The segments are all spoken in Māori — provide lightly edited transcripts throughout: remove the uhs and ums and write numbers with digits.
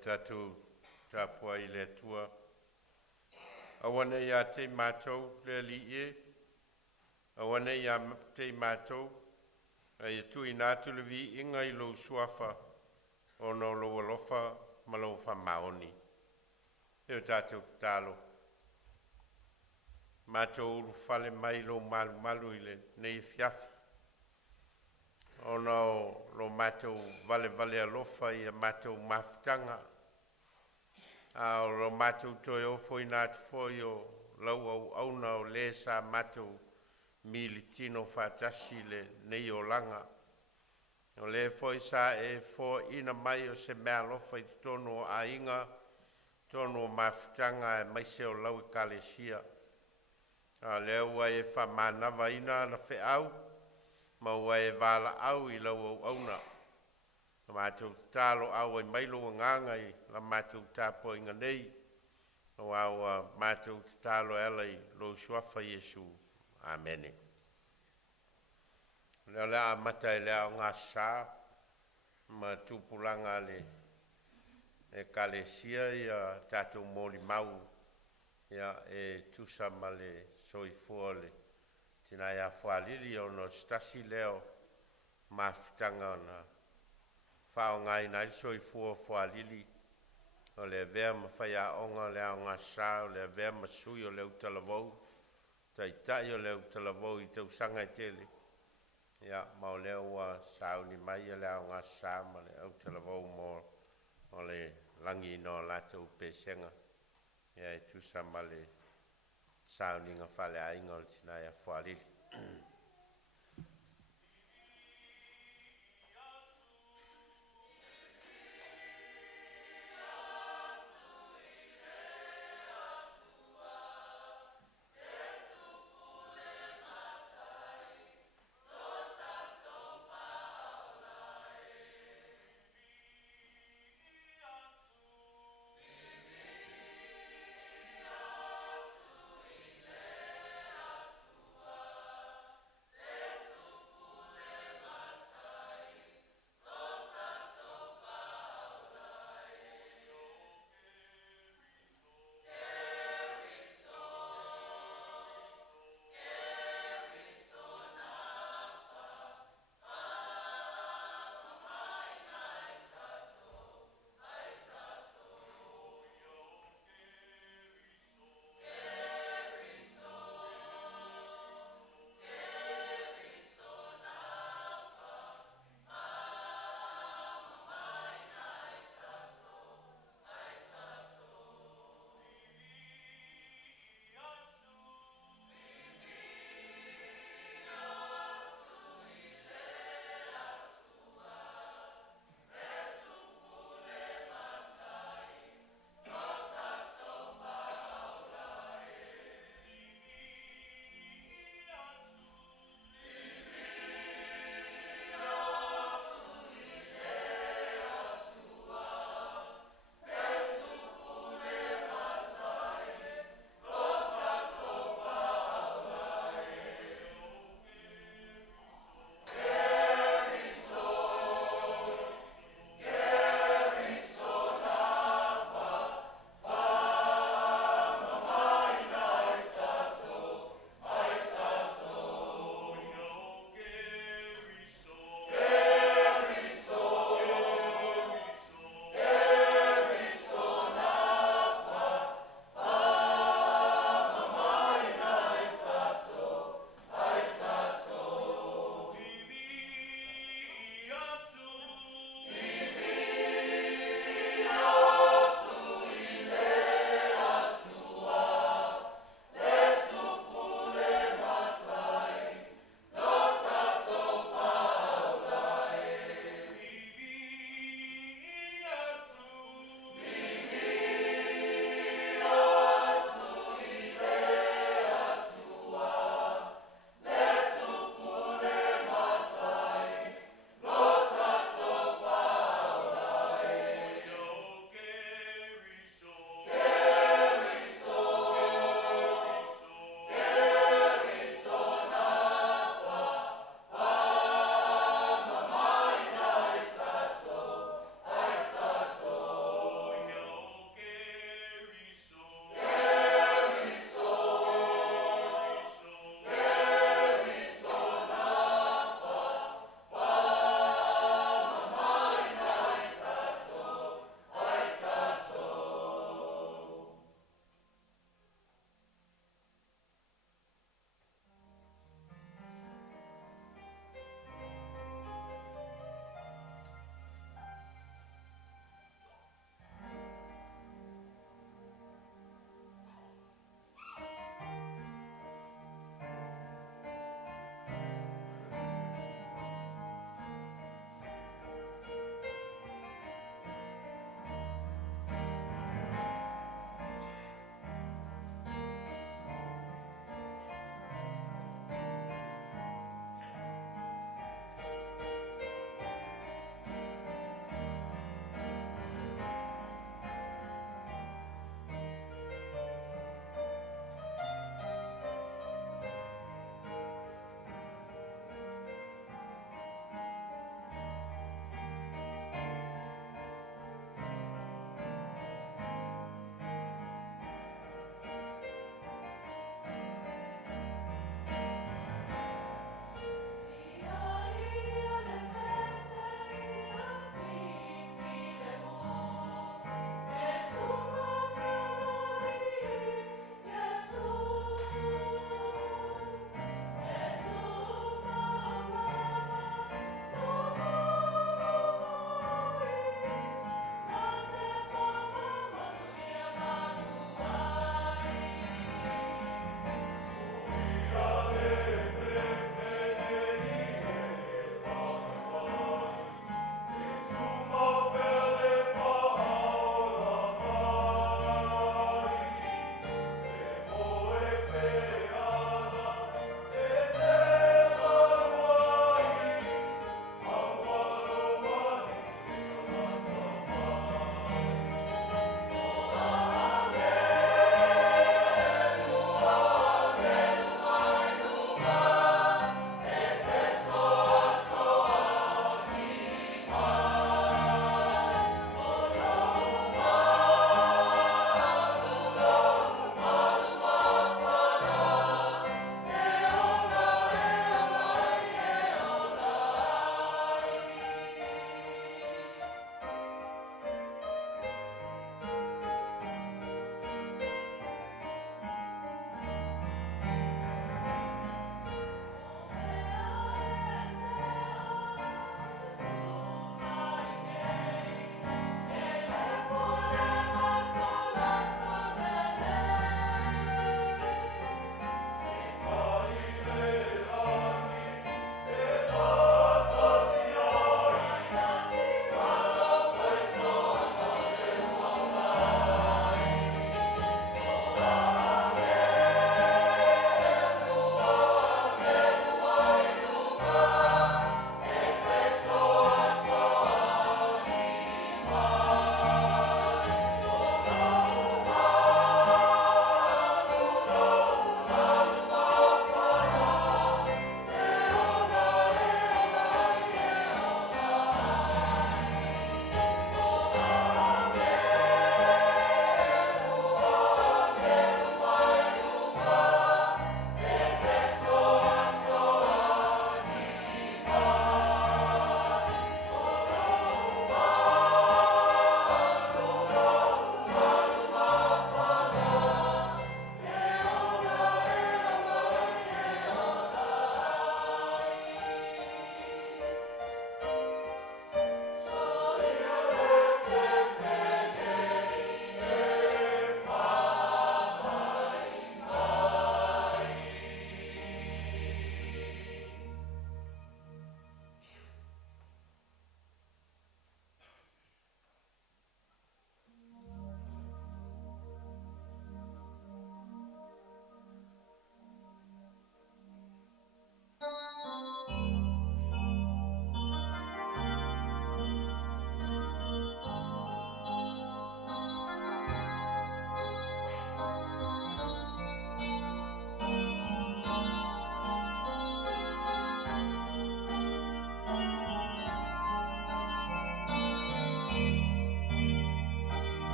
Tātou tāpua I le tua. Awana ia te mātou le li e. Awana ia te mātou. Ai tui nātu le vi inga I lo suafa. Ono lo alofa ma lo fa maoni. E tātou tālo. Mātou ulu fale mai lo malu malu I le nei fiafu. Ono lo mātou vale vale alofa I a mātou mafutanga. A lo mātou toi o foi nātu foi o lau au auna o le sa mātou militino whātasi le nei o langa. O le foi sa e fo ina mai o se mea lofa I tono o a inga, tono o mafutanga e maise o lau I kalesia. A le ua e whamanawa ina na whe au, ma ua e Vailaau I lau au auna. La mātou tālo au ai mailo ngangai, la mātou tāpo inga nei. O au mātou tālo elai lo suafa Yesu. Amen. Lea lea mata e lea o ngā sā, ma tūpulanga le e kalesia I a tātou mōli mau. Ia e tusa ma le soifua le tina ia Fualili o no stasi leo mafutanga na whao ngai nai soifua Fualili. O le vea ma whaia onga lea o ngā sā, o le vea ma sui o le utalavou. Tai o le utalavou I tau sanga I tele. Ia, ma o leo ua sauni mai o lea o ngā sā ma le utalavou mo o le langi no lātou pesenga. Ia e tusa ma le Sauniga Felaga'i o le tina ia Fualili.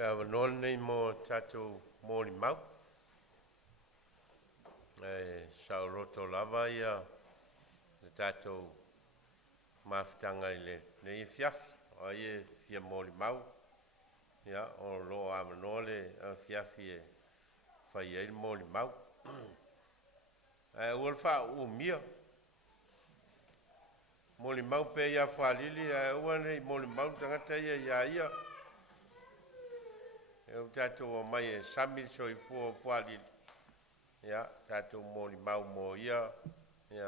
le avanoa nei mo tatou moli mau. Sao roto lava ia tatou mafutanga i le fiafi. O ie fia moli mau. Ia, o lo avanoa le fiafi e fai ai moli mau. Ua le wha umia. Moli mau pe ia Fualili, ua nei moli mau tangata ia. Eu tatou o mai e sami soifua Fualili. Ia, tatou moli mau mo ia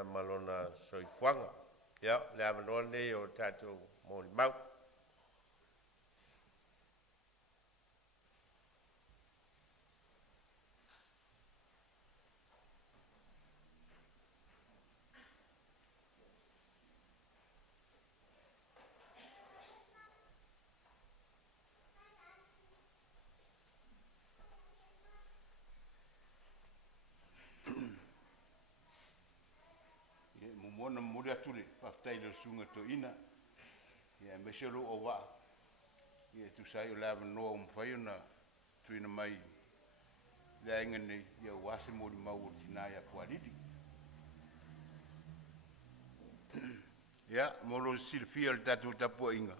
malona soifuanga. Ia, le avanoa nei o tatou moli mau. Mona muri atu le whaftai le sunga to ina. Ia mesero o wa. Ia tu sai o lava noa o mwhai na tuina mai le ainga nei ia wase mori mau o tina ia Fualili. Ia molo silfia le tatu tapua inga.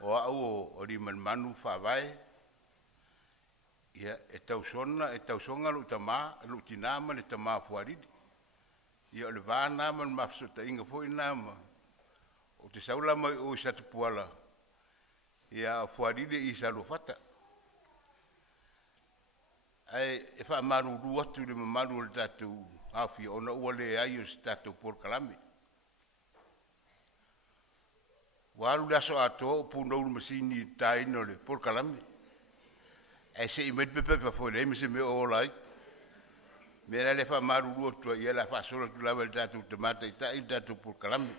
O au o riman manu whawai. Ia e tau songa lu tama, lu tinama le tama Fualili. Ia o le vāna man mafsota inga fo inama. O te saula mai o isa tupuala. Ia Fualili i salo fata. Ai e wha maru ruatu le mamaru le tatu hawhi ona ua le ai o se tatu porkalame. Waru le aso ato o puna ulu masini taino le porkalame. Ai se i met pepe fa fo le me se me o lai. Mera le fa maru ruatu ia la fa solo tu lava le tatu tamata i ta i tatu porkalame.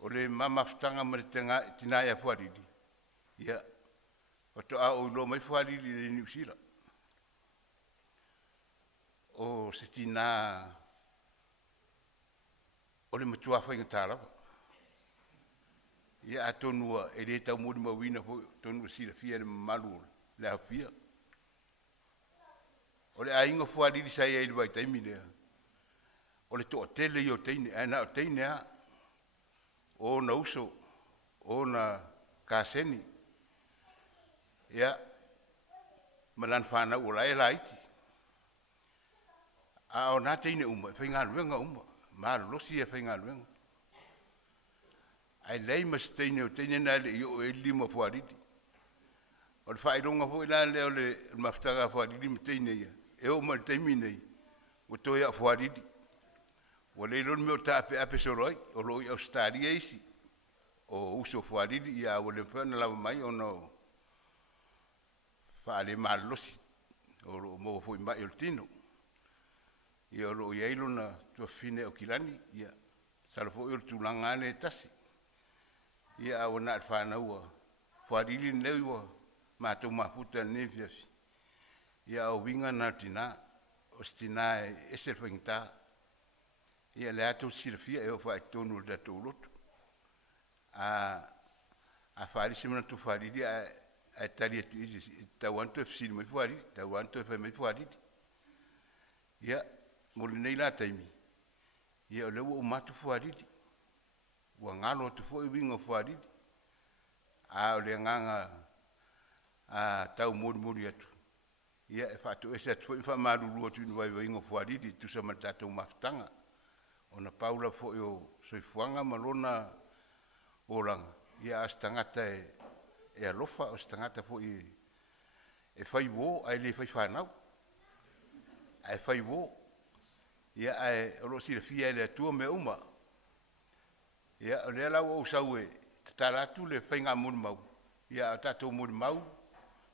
O le mama ftanga ma le tina ia Fualili. Ia, wato a o lo mai Fualili le New Zealand. O se tina o le matua whainga tālawa. Ia a tonua e le tau mori mawina fo tonua sila fia le malu le hawhia. O le ainga Fualili sai ai le vai taimi lea. O le toa tele i o teine, ana o teine a. O na uso, o na kaseni. Ia, malan whanau o lai la iti. A o nā teine uma, e whainga luenga uma. Mālo losi e whainga luenga. Ai lei mas teine o teine nā le i o e lima Fualili. O le whaironga fo ina leo le mafutanga Fualili ma teine ia. E o ma le teimi nei, o toi a Fualili. O le ilon me o tape ape soroi, o lo i Australia isi. O uso Fualili ia o le mwhana lava mai o no whaale malosi. O lo mo fo i mai o le tino. Ia o lo i eilo na tua fine o kilani, ia salafo i o le tulangane e tasi. Ia o na whana ua. Fualili neu ua mātou mafuta nefiafi. Ia o winga na tina, o stina e se whaingita. Ia le atou silafia e o whae tonu le tatou Lotu. A whaarisi mana tu Fualili a tari atu isi, tau anto e fsiri mai Fualili, tau anto e whae mai Fualili. Ia, mole nei la taimi. Ia o lewa o matu Fualili. Ua ngalo tu fo i winga Fualili. A o le nganga tau mori atu. Ia e whātu e se atu fo i wha maruru atu inu wai winga Fualili, tu sa ma tatou mafutanga. Ona paula fo i o soifuanga malona o langa. Ia as tangata e alofa, as tangata fo i e whai wō, ai le whai whanau. Ai whai wō. Ia ai oro si le fia le atua me uma. Ia o le lau o sau e tataratu le whainga muri mau. Ia a tatou muri mau,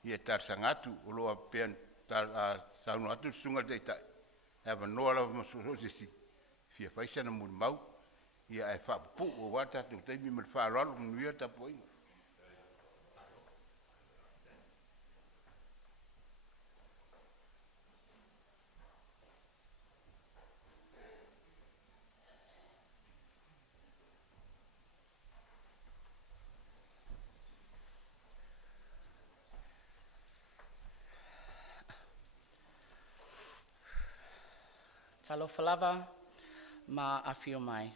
ia tar sangatu, o loa pean saunu atu sunga te tai. Ia wanoa lau maso sisi. Fia whaisana muri mau, ia e whapu o wata tu teimi me wharalu mnuia tapo inga. talofa lava ma awhio mai.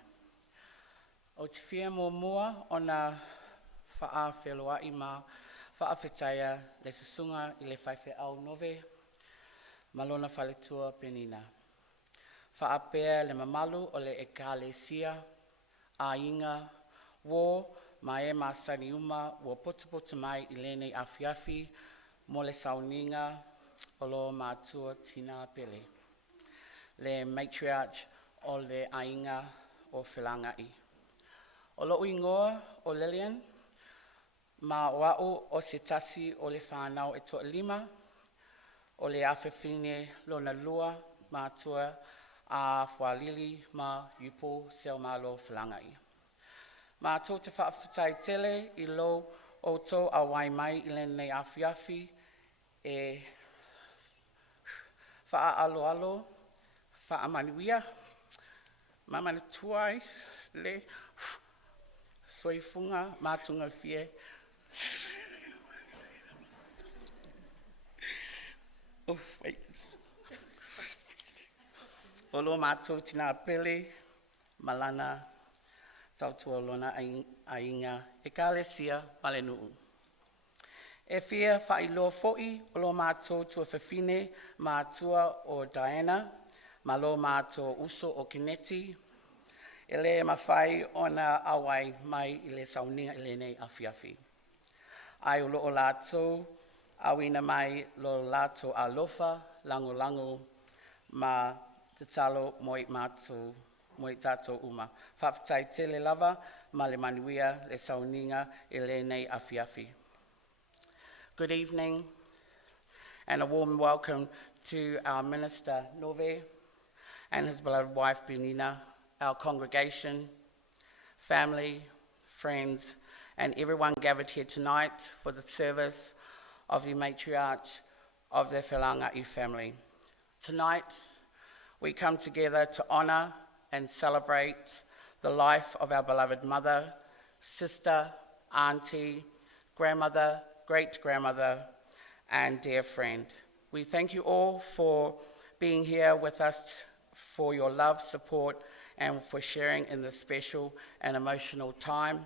O te whia mua o na wha Felaga'i ma whaawhetaia le sasunga I le whaiwhao Nove, malona whaletua penina. Whaapea le mamalu o le ekalesia, a inga, wo ma e ma saniuma, wo potaputa mai I lenei awhiawhi, mo le Sauniga, o lo mātua tina pele. Le matriarch o le ainga o Felaga'i. O lo ingoa o Lillian, ma wa'u o se tasi o le whanau e toa lima, o le awhewhine lona lua, mātua a Fualili ma yupo Seumalo Felaga'i. Mātua te whaafetai tele I lo o tō a wai mai I lenei awhiawhi e wha alo alo, wha manuia, mamana tuai le soifunga mātunga fie. Oh, wait. Olo mātou tina pele, malana, tautua lona ainga, e kālesia male nuu. E whia whailoa fo'i, olo mātou tua whiwhine, mātua o Diana, malo mātou uso o Kineti, e le mawhai ona awai mai I le Sauniga I lenei awhiawhi. Ai o loo lātou, awina mai lo lātou alofa, lango ma te talo moi mātou, moi tātou uma. Whaapatai tele lava, ma le manuia le Sauniga I lenei awhiawhi. Good evening, and a warm welcome to our Minister Nove and his beloved wife Benina, our congregation, family, friends, and everyone gathered here tonight for the service of the matriarch of the Felaga'i family. Tonight, we come together to honour and celebrate the life of our beloved mother, sister, auntie, grandmother, great-grandmother, and dear friend. We thank you all for being here with us, for your love, support, and for sharing in this special and emotional time.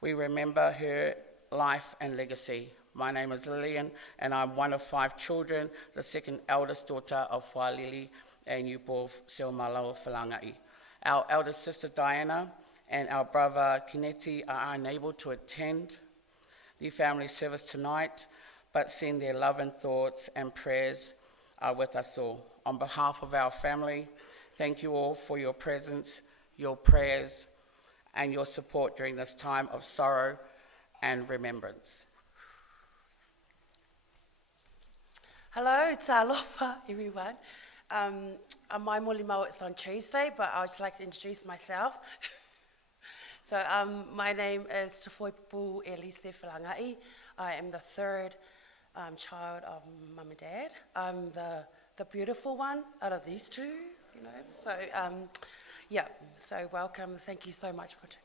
We remember her life and legacy. My name is Lillian, and I'm one of 5 children, the second eldest daughter of Fualili and Yupo Seumalo Felaga'i. Our eldest sister Diana and our brother Kineti are unable to attend the family service tonight, but send their love and thoughts and prayers are with us all. On behalf of our family, thank you all for your presence, your prayers, and your support during this time of sorrow and remembrance. Hello, talofa everyone. My molimau it's on Tuesday, but I would just like to introduce myself. So my name is Tafoipu Elise Felaga'i. I am the 3rd child of mum and dad. I'm the beautiful one out of these 2, you know. So yeah, so welcome. Thank you so much for tuning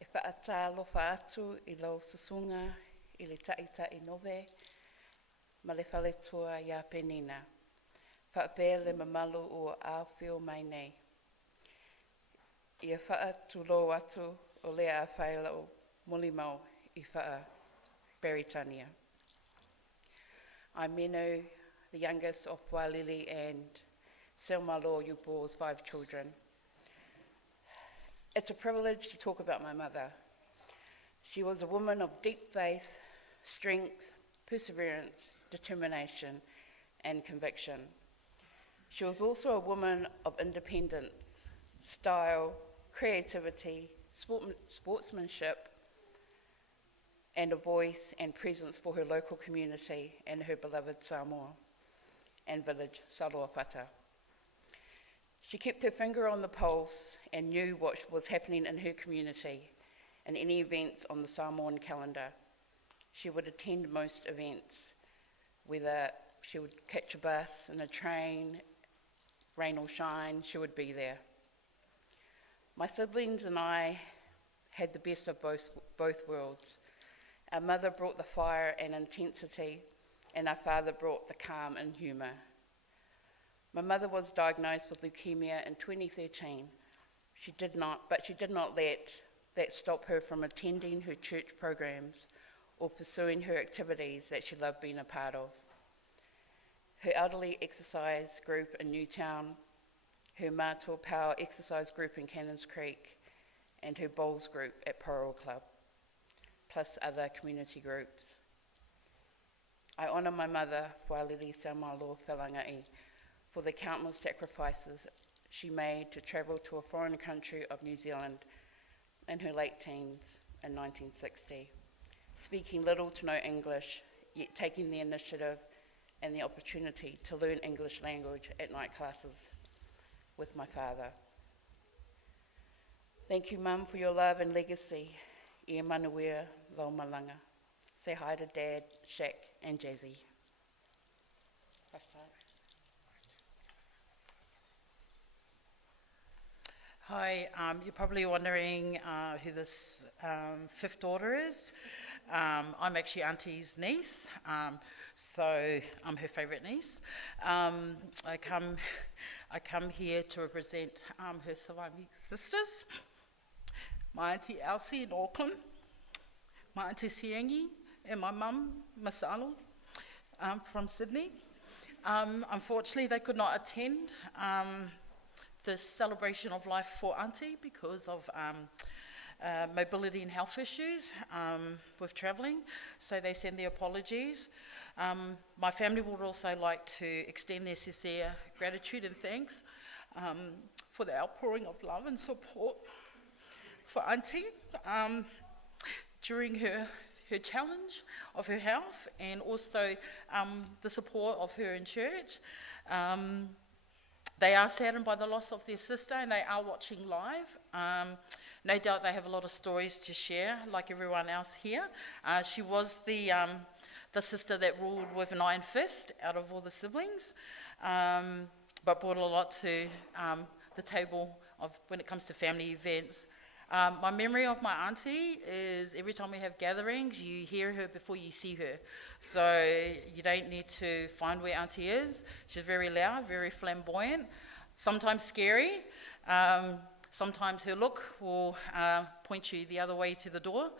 in. E whaatalofa atu I lo susunga I le taita I Nove, ma le whaletua ia penina. Whaapea le mamalu o awhio mai nei. Ia whaatulo atu o lea a Vailaau molimau I wha Beritania. I'm Meno, the youngest of Fualili and Seumalo Yupo's 5 children. It's a privilege to talk about my mother. She was a woman of deep faith, strength, perseverance, determination, and conviction. She was also a woman of independence, style, creativity, sportsmanship, and a voice and presence for her local community and her beloved Samoa and village, Saroapata. She kept her finger on the pulse and knew what was happening in her community and any events on the Samoan calendar. She would attend most events, whether she would catch a bus and a train, rain or shine, she would be there. My siblings and I had the best of both worlds. Our mother brought the fire and intensity, and our father brought the calm and humour. My mother was diagnosed with leukemia in 2013. She did not let that stop her from attending her church programs or pursuing her activities that she loved being a part of. Her elderly exercise group in Newtown, her Mātua Power exercise group in Cannons Creek, and her bowls group at Poro Club, plus other community groups. I honour my mother, Fualili, Seumalo, Felaga'i, for the countless sacrifices she made to travel to a foreign country of New Zealand in her late teens in 1960, speaking little to no English, yet taking the initiative and the opportunity to learn English language at night classes with my father. Thank you, Mum, for your love and legacy. E manuia lau malanga. Say hi to Dad, Shaq, and Jazzy. Hi, you're probably wondering who this fifth daughter is. I'm actually Auntie's niece, so I'm her favourite niece. I come here to represent her surviving sisters. My Auntie Elsie in Auckland, my Auntie Siangi, and my mum, Masalo, from Sydney. Unfortunately, they could not attend the celebration of life for Auntie because of mobility and health issues with travelling, so they send their apologies. My family would also like to extend their sincere gratitude and thanks for the outpouring of love and support for Auntie during her challenge of her health, and also the support of her in church. They are saddened by the loss of their sister, and they are watching live. No doubt they have a lot of stories to share, like everyone else here. She was the sister that ruled with an iron fist out of all the siblings, but brought a lot to the table when it comes to family events. My memory of my auntie is every time we have gatherings, you hear her before you see her. So you don't need to find where auntie is. She's very loud, very flamboyant, sometimes scary. Sometimes her look will point you the other way to the door.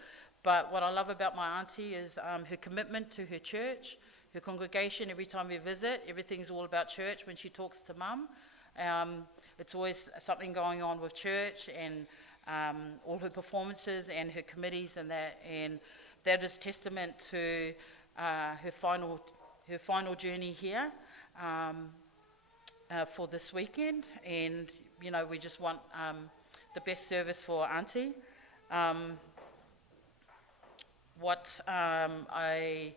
But what I love about my auntie is her commitment to her church, her congregation. Every time we visit, everything's all about church. When she talks to Mum, it's always something going on with church, and all her performances and her committees and that is testament to her final journey here for this weekend. And you know, we just want the best service for Auntie. What I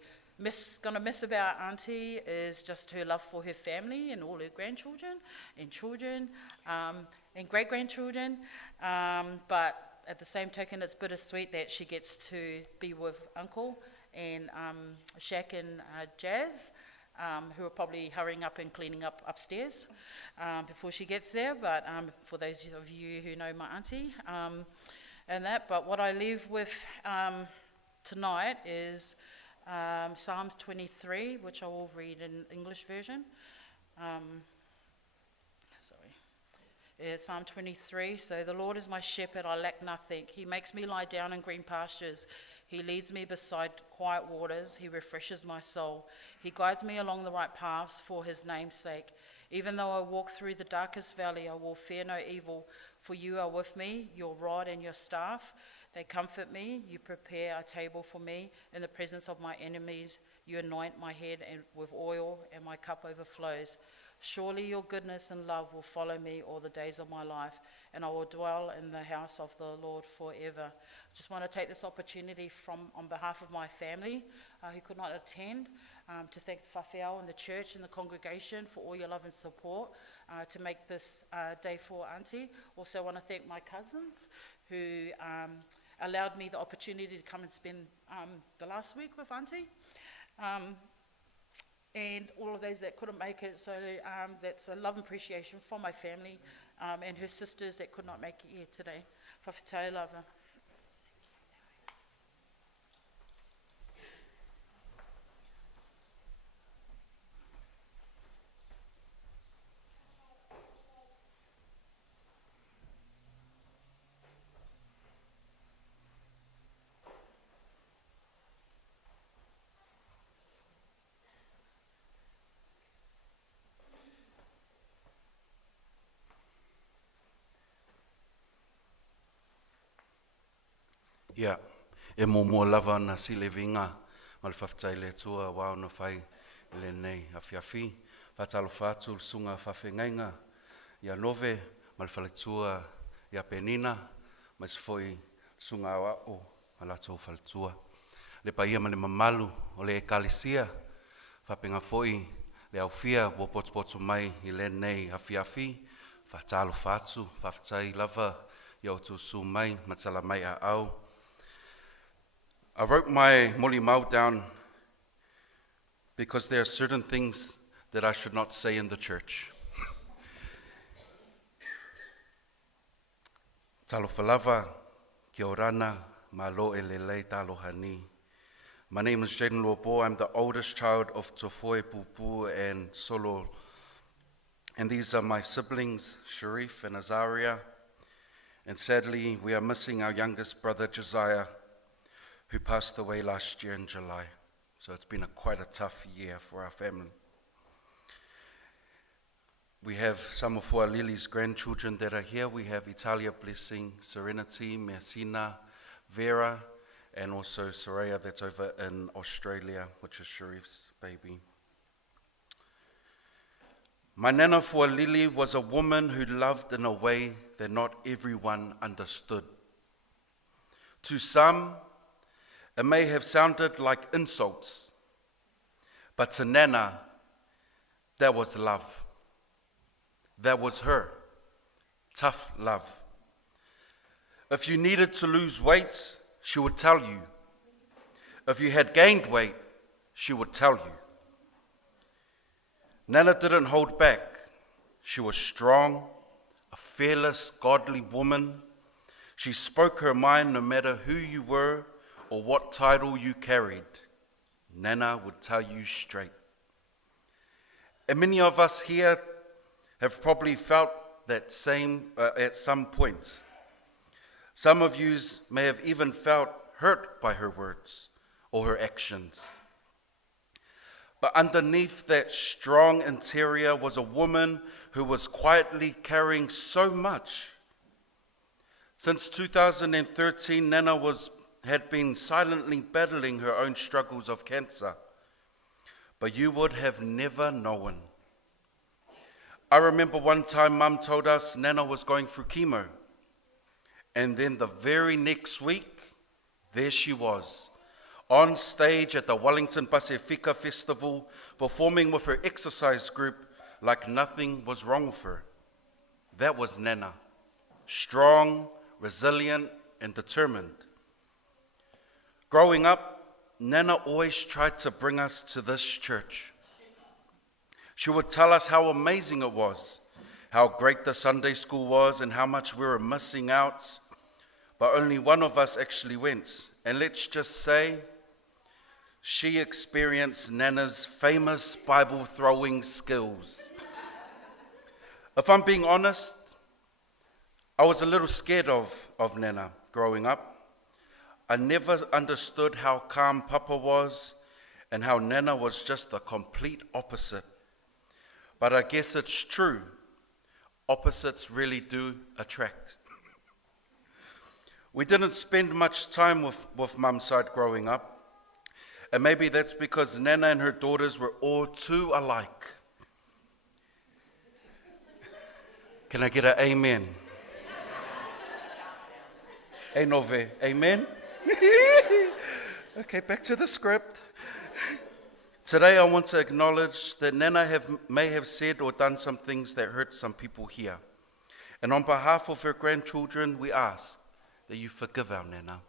gonna miss about Auntie is just her love for her family and all her grandchildren and children and great-grandchildren, but at the same token it's bittersweet that she gets to be with Uncle and Shaq and Jazz, who are probably hurrying up and cleaning up upstairs before she gets there, but for those of you who know my auntie but what I leave with tonight is Psalms 23, which I will read in English version. Psalm 23, so the Lord is my shepherd, I lack nothing. He makes me lie down in green pastures. He leads me beside quiet waters. He refreshes my soul. He guides me along the right paths for his name's sake. Even though I walk through the darkest valley, I will fear no evil, for you are with me, your rod and your staff. They comfort me. You prepare a table for me in the presence of my enemies. You anoint my head with oil, and my cup overflows. Surely your goodness and love will follow me all the days of my life, and I will dwell in the house of the Lord forever. I just want to take this opportunity on behalf of my family who could not attend, to thank Whawhiao and the church and the congregation for all your love and support to make this day for Auntie. Also want to thank my cousins who allowed me the opportunity to come and spend the last week with Auntie. And all of those that couldn't make it, so that's a love and appreciation from my family and her sisters that could not make it here today. Whawhitai lava. Ia, e mō lava na sile vinga, ma le whaftai le tua wao na whai le nei awhiawhi, whatalo whātu sunga whawhengainga, ia Nove, ma le whaletua ia Penina, ma se foi sunga awa o, ma la tau whaletua. Le paia ma le mamalu o le ekalisia, whapenga foi le awhia wo potu mai i le nei awhiawhi, whatalo whātu, whaftai lava, ia o tu su mai, matala mai a au. I wrote my moli mau down because there are certain things that I should not say in the church. Talo falava, kia orana, malo e lelei talo hani. My name is Jaden Lopo. I'm the oldest child of Tofoe Pupu and Solo. And these are my siblings, Sharif and Azaria. And sadly, we are missing our youngest brother, Josiah, who passed away last year in July. So it's been quite a tough year for our family. We have some of Fualili's grandchildren that are here. We have Italia Blessing, Serenity, Mercina, Vera, and also Soraya that's over in Australia, which is Sharif's baby. My Nana Fualili was a woman who loved in a way that not everyone understood. To some, it may have sounded like insults, but to Nana, that was love. That was her, tough love. If you needed to lose weight, she would tell you. If you had gained weight, she would tell you. Nana didn't hold back. She was strong, a fearless, godly woman. She spoke her mind no matter who you were or what title you carried. Nana would tell you straight. And many of us here have probably felt that same at some points. Some of you may have even felt hurt by her words or her actions. But underneath that strong interior was a woman who was quietly carrying so much. Since 2013, Nana had been silently battling her own struggles of cancer, but you would have never known. I remember one time Mum told us Nana was going through chemo, and then the very next week, there she was, on stage at the Wellington Pacifica Festival, performing with her exercise group like nothing was wrong with her. That was Nana, strong, resilient, and determined. Growing up, Nana always tried to bring us to this church. She would tell us how amazing it was, how great the Sunday school was, and how much we were missing out. But only one of us actually went. And let's just say, she experienced Nana's famous Bible throwing skills. If I'm being honest, I was a little scared of Nana growing up. I never understood how calm Papa was and how Nana was just the complete opposite. But I guess it's true. Opposites really do attract. We didn't spend much time with Mum's side growing up. And maybe that's because Nana and her daughters were all too alike. Can I get an amen? Hey, Nove, amen? Okay, back to the script. Today I want to acknowledge that Nana may have said or done some things that hurt some people here. And on behalf of her grandchildren, we ask that you forgive our Nana.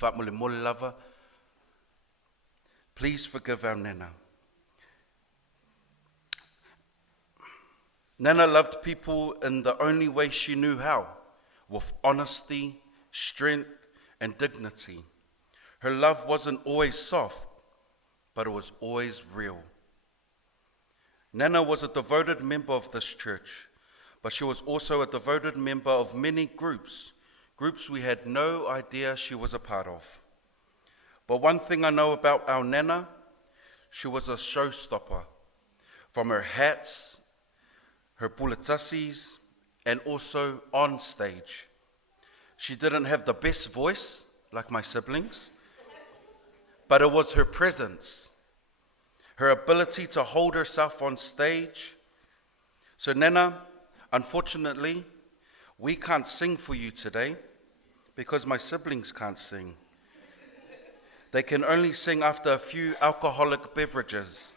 Whaamole mole lava, please forgive our Nana. Nana loved people in the only way she knew how, with honesty, strength, and dignity. Her love wasn't always soft, but it was always real. Nana was a devoted member of this church, but she was also a devoted member of many groups we had no idea she was a part of. But one thing I know about our Nana, she was a showstopper. From her hats, her pulitasis, and also on stage. She didn't have the best voice, like my siblings, but it was her presence, her ability to hold herself on stage. So Nena, unfortunately, we can't sing for you today because my siblings can't sing. They can only sing after a few alcoholic beverages.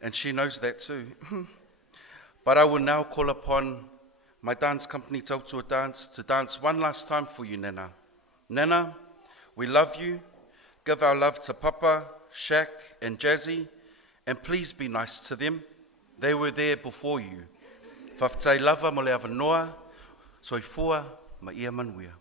And she knows that too. But I will now call upon my dance company, Tautua Dance, to dance one last time for you, Nena. Nena, we love you. Give our love to Papa, Shaq, and Jazzy, and please be nice to them. They were there before you. Whawhtai lava mo le awanoa, soifua ma ia manuia.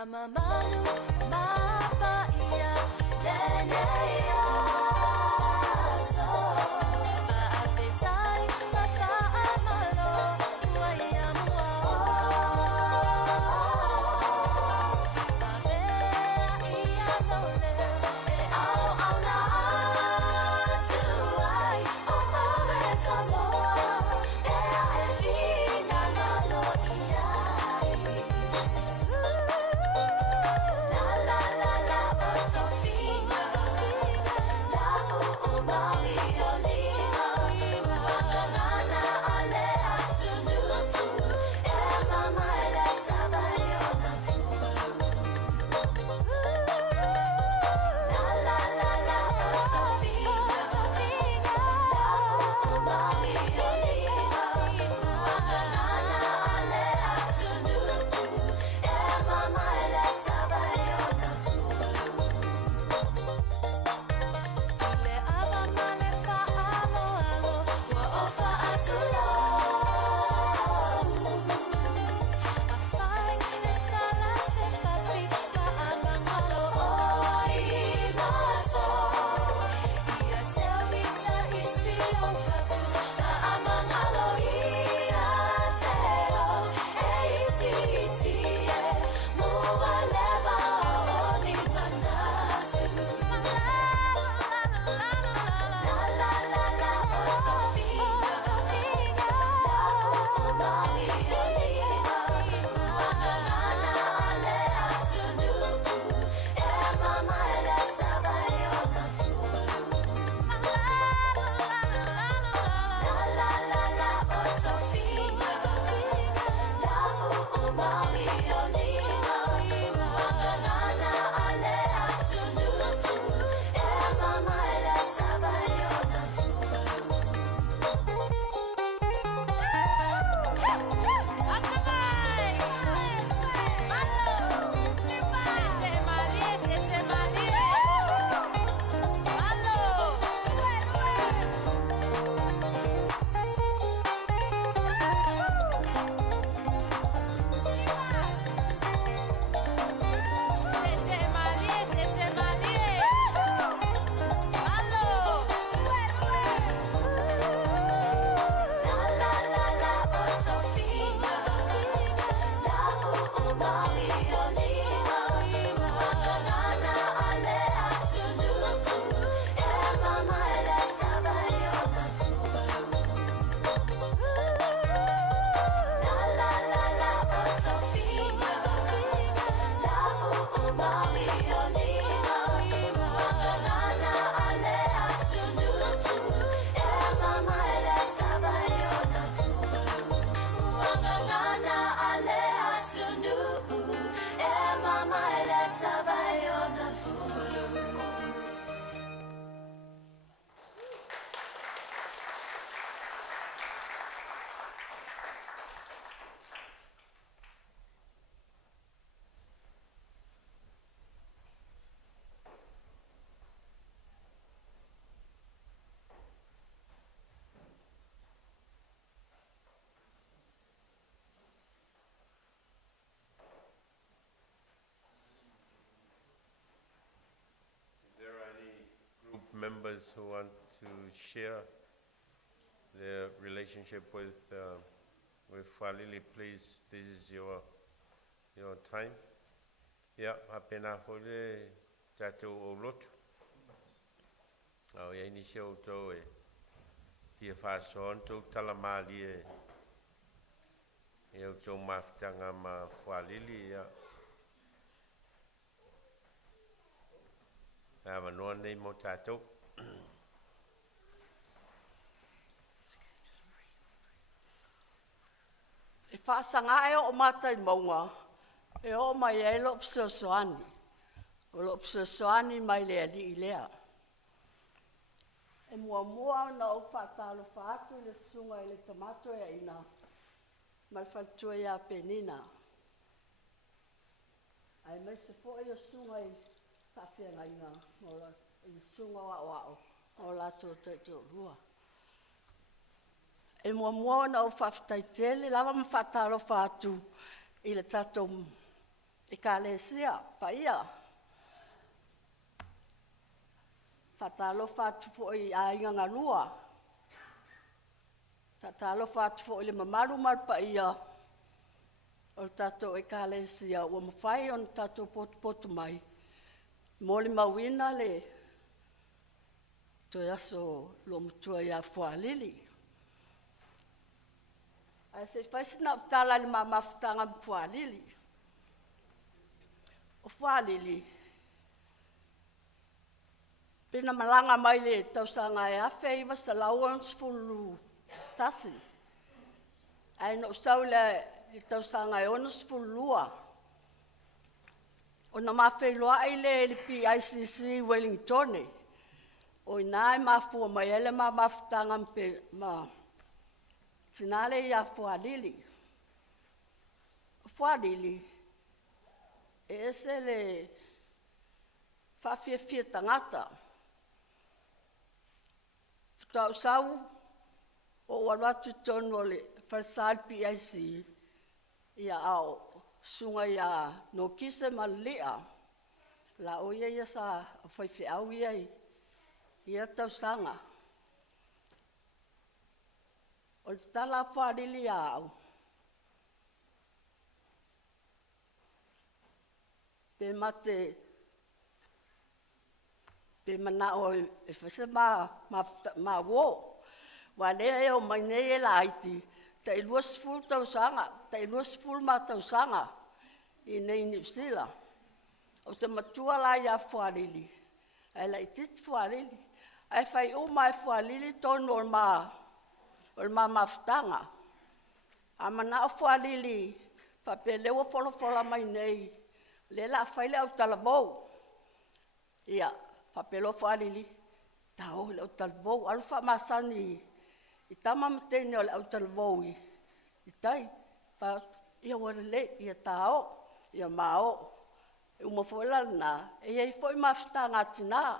Mamalu, mapaia, lenea, so maapetai, mafaamalo, wayamua, babea ia nole, au na atuai, mawe samoa, evina nalo iai. La la la la, Sofina. La members who want to share their relationship with Fualili, please, this is your time. Yeah, hapena fole tatou o Lotu. Au ia inisia o tau e tia whason tau talamali e o tau mawhitanga ma Fualili ia. Awa noa nei mo tatou. E whaasanga e o matai maunga, e o mai e lo fsosoani. O lo fsosoani mai lea li i lea. E mua na o whatalo whaatu i le sunga i le tomato e ina. Mai whatua ia penina. Ai mai se fo i o sunga i whawhianga inga. I sunga wa o lato te rua. E mua na o whawhitaitele, lava ma whatalo whātu i le tatou e ka lesia, pa ia. Whatalo whātu fo i a inga ngalua. Whatalo whātu fo i le mamaru mar pa ia. O le tatou e ka lesia, ua mawhai o le tatou potu mai. Moli mawina le toi aso lo mutua ia Fualili. Ai se faisina tala le mamafutanga Fualili. O Fualili. Pena malanga mai le tausanga e afe iwa sa lauans fulu tasi. Ai no sau le tausanga e onas fulua. O na mawhai loa ai le PICC Wellington. O inai mafua mai ele mamafutanga ma tinale ia Fualili. Fualili e ese le whawhiawhia tangata. Tau sau o waratu tonu le Farsal PIC ia au sunga ia no kise malia. La oia ia sa whaiwhiau ia tau sanga. O te tala Fualili au. Pe mate, pe mana o e whase ma wo. Wa lea e o mai nei e la iti. Ta i luas ful tau sanga, ta i luas ful ma tau sanga. I nei New Zealand. O te matua la ia Fualili. Ai la itit Fualili. Ai whai o mai Fualili tonu o le mamafutanga. A mana o Fualili, whapele o wholofola mai nei, le la whaile au talabou. Ia, whapele o Fualili, tau le au talabou, alu whamasani, i tama matene o le au talabou i tai, ia warele, ia tau, ia mao, e umafola na, e ei foi mafutanga tina,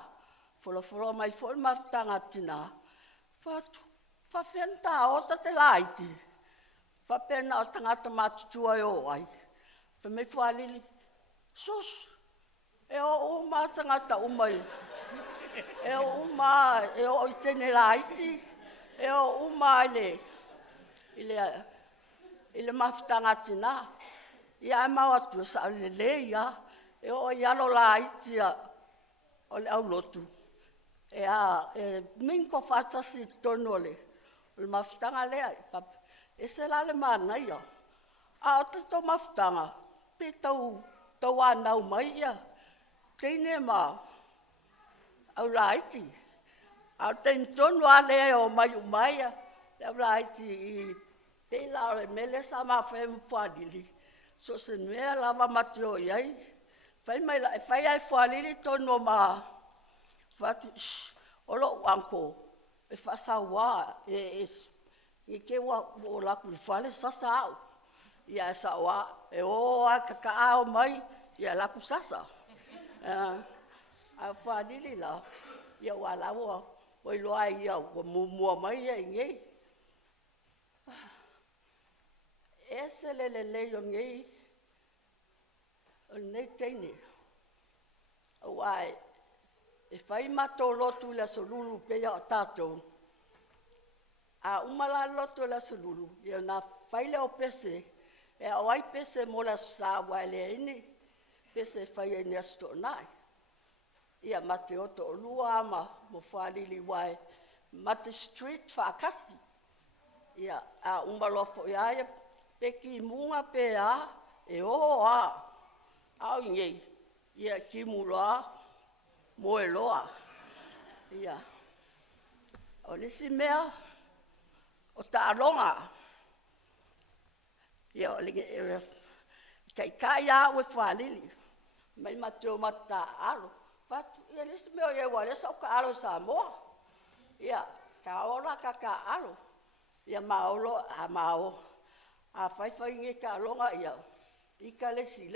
wholofola mai foi mafutanga tina, whatu, whawhianta o te laiti. Whapena o tangata matutua e o ai. Whamei Fualili, sus, e o uma tangata umai. E o uma, e o i tene laiti. E o uma ile mafutanga tina. Ia e mawatu sa lele ia. E o ialo laiti o le au Lotu. E minko fatasi tonole. Le mafutanga lea, e se la le mana ia. A o te tau mafutanga, pe tau anau mai ia. Teine ma, au laiti. A o te tonu a lea o mai umaia, au laiti i pe la o le mele sa mawhai Fualili. So se mea lava matio iai. Fai ai Fualili tonu ma, fatu, olo wanko. E whasawa, e ke wa o laku whale sasau. Ia e sawa, e o a kakao mai, ia laku sasa. A Fualili la, ia walaua, o iloa ia, o mumua mai ia ingei. E se lelele o ngei, o nei teine. O ai, E whai mato lotu la solulu pea o tātou. A umala lotu la solulu, ia nā whaile o pese, e a wai pese mo la sāwa le ini, pese whai e ni asto nai. Ia mate oto o lua ama mo Fualili wai, mate street whaakasi. Ia a umalofo ia ia peki munga pe a, e o a, au ngei, ia ki muloa, mo e loa. Ia, o nisi mea, o tālonga. Ia o linge, kai kai a ue Fualili, mai mateo mata alo. Fatu, ia nisi mea ia wale sa o ka alo sa moa. Ia, ka ola ka alo. Ia maolo a mao. A whai nge ka alonga ia. Ika lesi.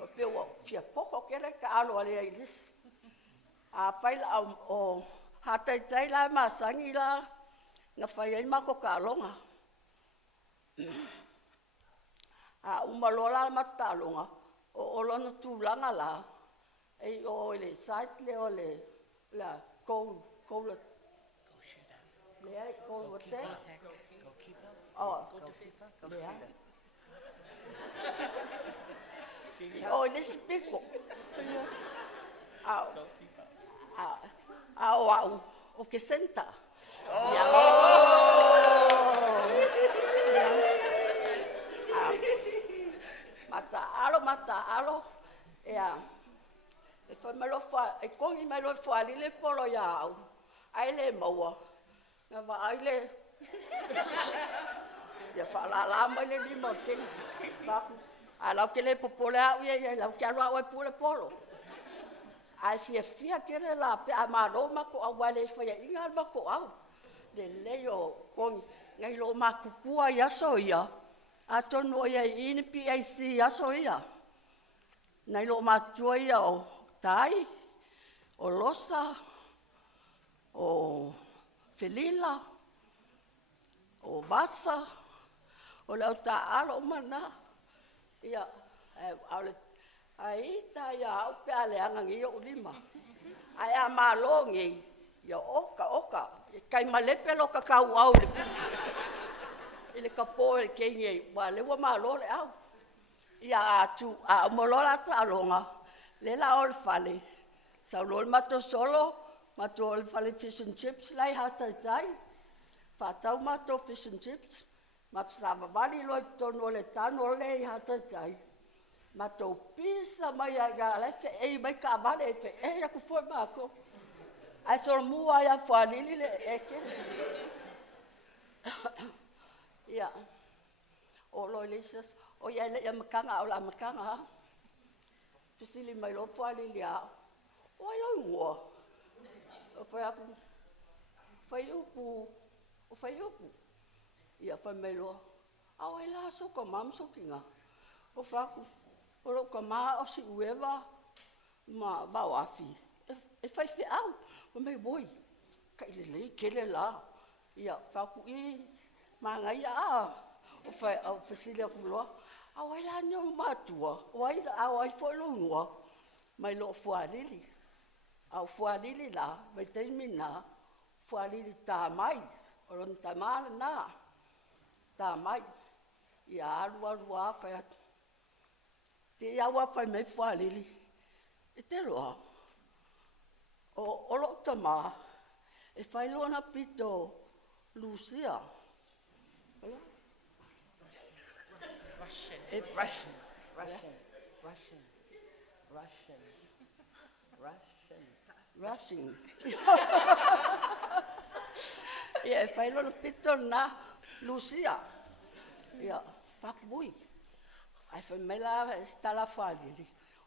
O pewa fia poko kere ka alo alea i lesi. A whaila o hataitai lai masangi la. Nga whai ai mako ka alonga. A umalola mata alonga. O olona tūlanga la. Ei o le site le o le la koula. Lea i koula te. Oh, lea. Oh, nisi piko. Au, o ke senta. Mata alo. Ea. E foi malo fa, e kongi malo Fualili polo ya au. Ai le maua. Na va ai le. Ya fa la mai le lima king. Va. Ala ke le popola au ya la ke alo ai polo. Ai fia ke la pe amaro ma ko au le fa ya inga ma ko au. Le yo kongi ngai lo ma kukua ya so ya. Ato no ya ini PIC ya so ya. Nai lo ma tuia o tai, o losa, o felila, o vasa, o lau alo mana. Ia, ai ta ia au pe ale angangi o lima. Ai a malongi, ia oka, kai malepe lo kakau au le ile kapo e kenye, wa lewa malo le au. Ia atu, a molola ta alonga. Lela ol fale. Saulol mato solo, mato ol fale fish and chips lai hataitai. Fatau mato fish and chips. Mato sababali loi tono le tano le hataitai. Mato pisa mai aga le fe e mai ka vale fe e ya ku foi mako. Ai solo mua ya Fualili le eke. Ia. O loilisas, o ia le makanga o la makanga. Fisili mai lo Fualili a. O ai lo ngua. O foi aku. Foi upu. Ia foi mai lo. Au ai la so ko mam so kinga. O faku. O lo ko ma o si ueva. Ma va wafi. E fai fi au. O mai boy. Kai le kele la. Ia faku I ma ngai a. O fai au fisili aku lo. Au ai la nyo matua. O ai foi lo ngua. Mai lo Fualili. Au Fualili la, mai teimina. Fualili tā mai. O lon tā mana nā. Tā mai. Ia alu a whai atu. Te iaua whai mai Fualili. E te roa. O lo ta mā. E whai lona pito Lucia. Russian. Ia, e whai lona pito na Lucia. Ia, whakbui. Ai whai mai la stala Fualili.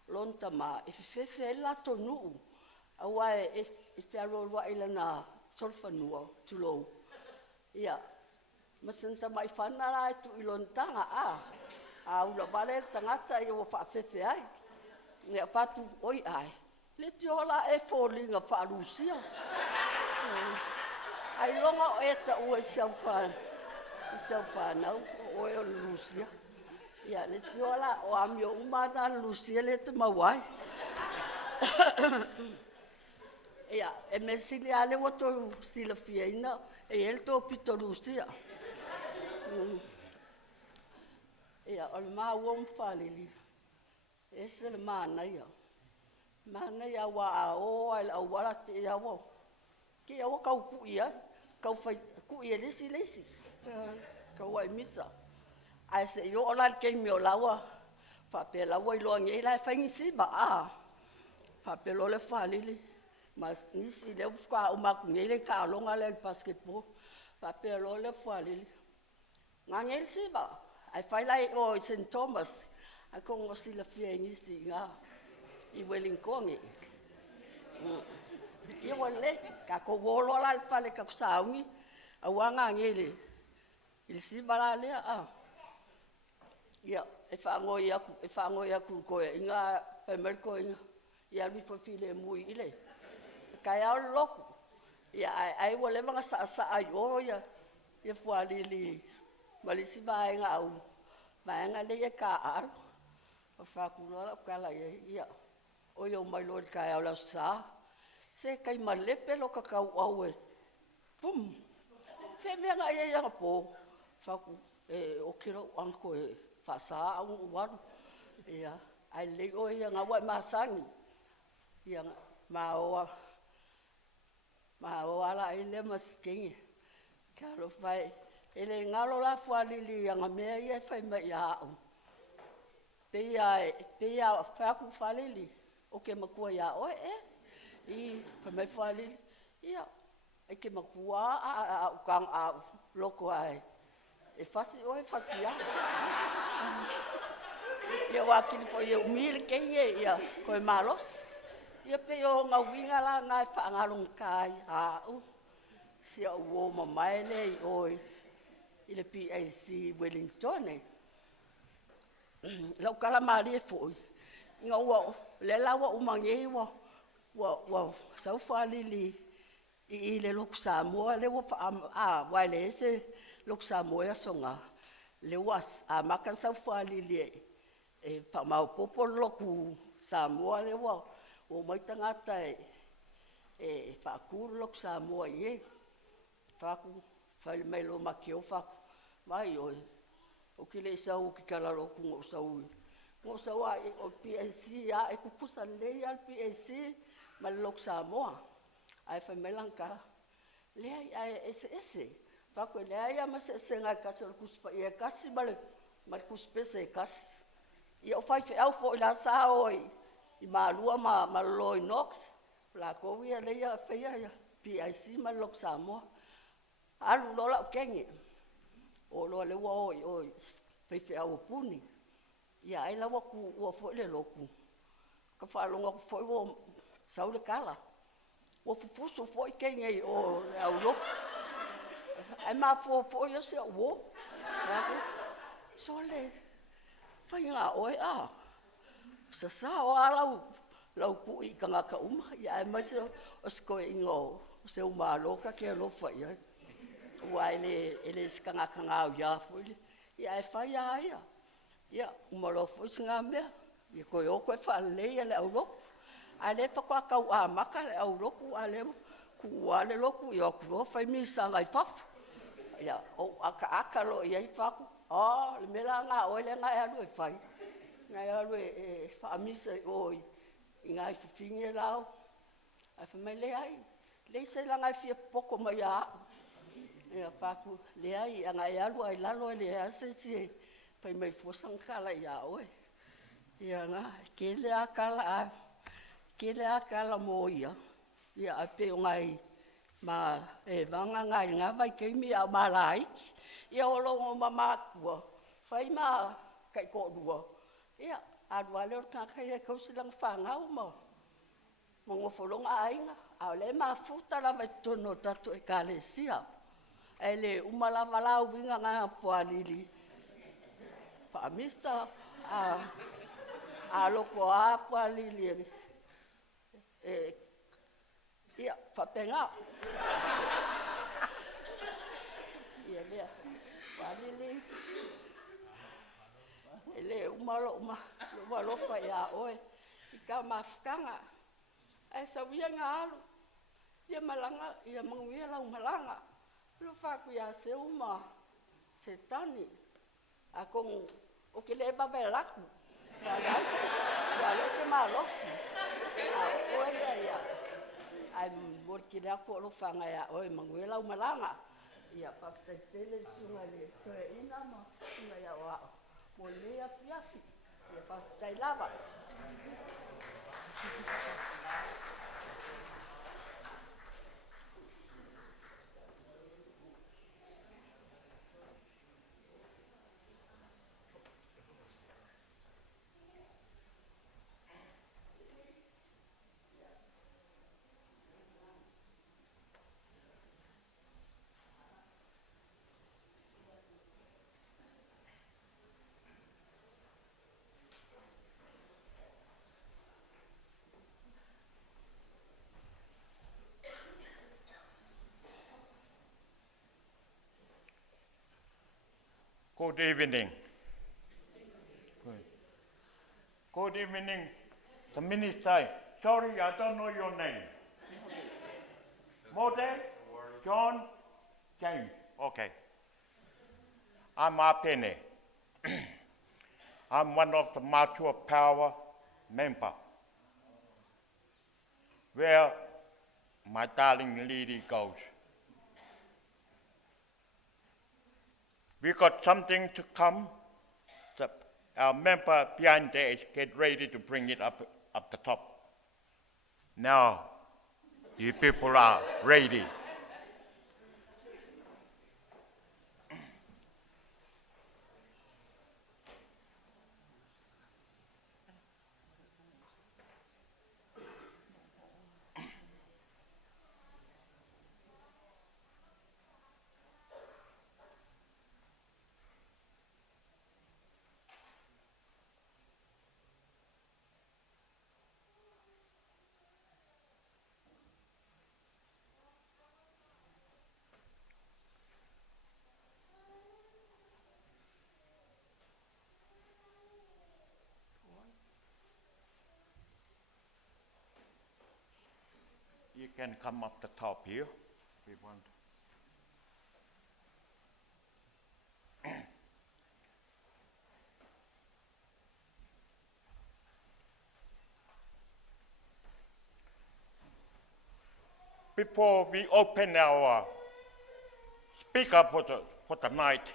Lonta mā, e whewhe la tonu. Awa e whiarolua ila na solfanua tulou. Ia, masanta mai whanara e tu ilontanga a ula vale tangata i o whawhewhe ai. Ia whatu oi ai. Le te ola e fōlinga whaarusia. Ai longa o e ta ua i siau whanau o e o Lucia. Ia, le te ola o amio umana Lucia le te mawai. Ia, e me sili ale wa tō sila fiaina, e el tō pito lusia. Ia, o le maa ua Fualili, e se le maa naia. Maa naia wa a o ai au wala te ia wa. Ki ia wa kau kui ai, kau fai kui e lesi. Kau ai misa. Ai se yo o la ke mi o lawa, fa pe lawa i loa ngai la whaingisi ba a. Fa pe lo le Fualili. Mas nisi le ufuka o maku ngele ka longa le basketball. Pa pe lo le Fualili. Nga ngele si ba. Ai whailai o St. Thomas. Ai kongo sila fia ngisi nga. I Wellingkongi. Ia wale. Ka ko wolo la le whale ka kusaungi. A wanga ngele. Ili si bala lea a. Ia. E whaangoi aku koe. Inga pemerko inga. Ia mi fafile mui ile. Kai au loku. Ia ai wale mga sa ai o ia. Ia Fualili. Malisi baenga au. Baenga le ia ka aru. O whakula kala ia. O ia mai lor kai au lau sa. Se kai malepe lo kakau au e. Pum. Fe mea nga ia ia po. Whaku o kira anko e. Whasa au waru. Ia. Ai le o ia nga wai masangi. Ia maoa ala ile maskingi. Kalo fai ele ngalo la Fualili yang mea ia fai mai au. Pea faku Fualili. O ke makua ia oe I fai mai Fualili. Ia. E ke makua a ukang a loko ai. E fasi oe fasi a. Ia wakili fo ia umili kenye ia koe malos. Ia pe o ngā winga la ngai whaangalong kai au. Sia uo mamae nei oi. I le PAC Wellington nei. Lau kala maari e fōi. Inga ua le lawa umangei wa sau Fualili. I le loku Samoa le wa wai le ese loku Samoa songa. Le was a makan sau Fualili e whamau popo loku Samoa le wa. O mai tangata e whakuru lok Samoa i e. Whaku, whai mai lo maki o whaku. Mai oi. O ki le sau ki karaloku ngō sau. Ngō sau a o PAC a e kukusa lei al PAC ma lok Samoa. Ai whai mai langkara. Lea ai ese. Whaku lea ia ma se ngai kasi o kuspa i e kasi ma kuspese e kasi. I o whai whi au fo i la sa oi. I maalua ma loi nox, la kovia leia feia ia, PIC ma lok Samoa. Alu lola o kengi. O loa le ua oi, feife au puni. Ia ai lawa ku ua fo le loku. Ka whaalonga ku fo i ua saule kala. Ua fufuso fo i kengi o au loku. Ai maa fo i o se uo. So le, whainga oi a. Sa o lau ku I kanga ka uma. Ia e mai se o skoe ingo Seumalo ka ke lo fai ai. Ua ele skanga au ia fuili. Ia e fai ia. Ia umalo fui singa mea. Ia koe o koe whaalei le au loku. A le whakua kau a maka le au loku. A le kua le loku i o kuro fai misa ngai whafu. Ia o aka lo i ai whaku. Le mela ngā oele ngai alu e fai. Ngai alu e whaamisa I oi. I ngai whiwhingi e lau. Ai whamai le ai. Le se la ngai fia poko mai a. Ia whaku le ai. A ngai alu ai lalo e le ase si e. Whai mai fosang kala I a oi. Ia ngā. Ke le a kala a. Ke le a kala mo ia. Ia a pe o ngai. Ma e vanga ngai ngā vai keimi a ma laiki. Ia o longo ma mākua. Whai ma kai kōrua. Ia, adua leo tākai e kausilang whangau mo. Mongo wholonga ainga. A le maa futa la vai tono tatu e kālesia. E le umala Vailaau winga ngā Fualili. Whaamista a loko a Fualili. Ia, whapenga. Ia lea, Fualili. Ele umalo fa ia oe I ka mafkanga ai sa wia nga alu Ia malanga, ia manguia lau malanga. Lo whaku ia se uma, se tani. A kong, o ke le babe laku. Ia le ke malosi. A oe ia. Ai mor ki rea ko lo whanga ia, oe manguia lau malanga. Ia paftai tele sunga le toe ina ma, sunga ia wao. Mo le afi afi. Ia paftai lava. Good evening. Good evening. The minister. Sorry, I don't know your name. Mode? John? James. Okay. I'm Apene. I'm one of the Matua Power member. Where my darling lady goes. We got something to come. Our member behind there is get ready to bring it up the top. Now, you people are ready. You can come up the top here if you want. Before we open our speaker for the night,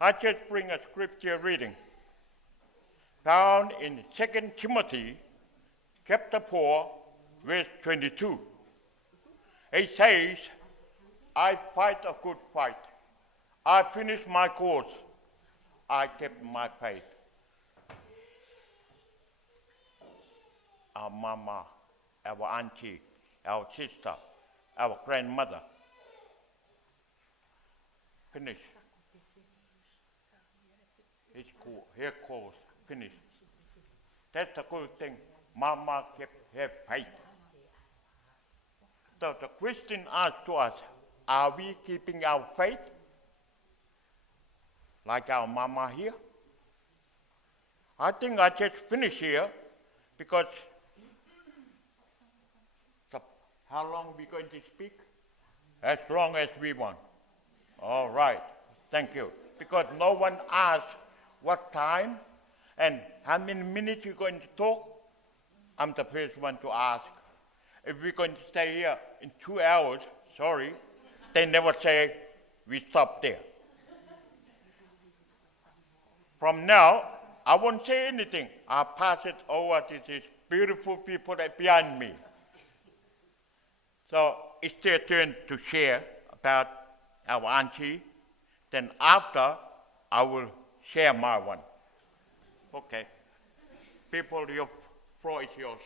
I just bring a scripture reading found in 2 Timothy chapter 4, verse 22. It says, I fight a good fight. I finished my course. I kept my faith. Our mama, our auntie, our sister, our grandmother. Finish. It's cool. Her course finished. That's a good thing. Mama kept her faith. So the question asked to us, are we keeping our faith? Like our mama here? I think I just finish here because how long are we going to speak? As long as we want. All right, thank you. Because no one asked what time and how many minutes you're going to talk. I'm the first one to ask. If we're going to stay here in 2 hours, sorry, they never say we stop there. From now, I won't say anything. I'll pass it over to these beautiful people that behind me. So it's their turn to share about our auntie. Then after, I will share my one. Okay. People, your floor is yours.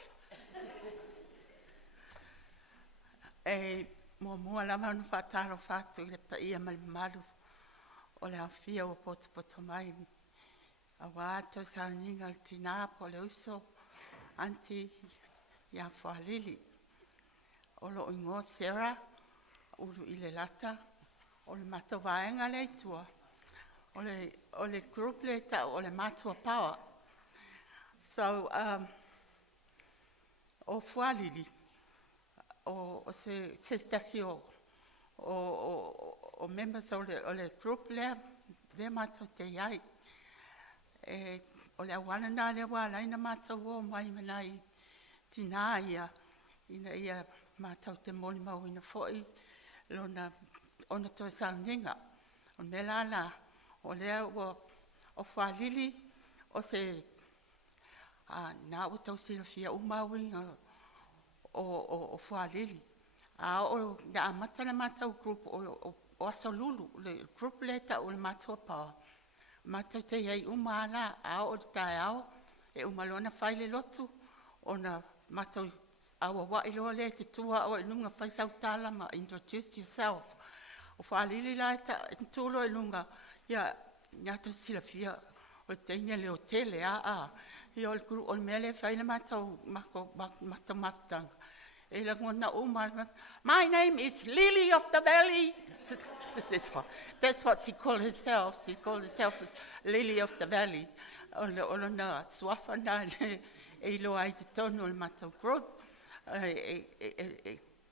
Mua la manu whātaro whātu i le paia malu o le awhia o poto mai. A wātou Sauniga le tina po le uso anti ia Fualili. O lo ingo Sarah, ulu i le lata, o le mato vaenga le tua, o le group le ta, o le matua power. So, o Fualili, o se tasi o members o le group le mātou te iai. O le awana nā le wala ina mātou o mai manai tina ina ia mātou te moni mau ina foi lona ona toi Sauniga. O me la o lea o Fualili o se nā o tau sila fia umawinga o Fualili. O na amata na mātou group o asolulu, le group leta o le mātou pā. Mātou te iei umala o te tae ao, umalona whai le lotu, o na mātou awa wailoa le te tua o inunga whai sautala ma introduce yourself. O Fualili la tūlo inunga, ia ngato sila fia o teine le hotele ia o le guru o le mele whai le mātou mātou matanga. E la ngona umala, my name is Lily of the Valley. That's what she called herself. She called herself Lily of the Valley. Ola na swafa na e lo ai te tonu le mātou group.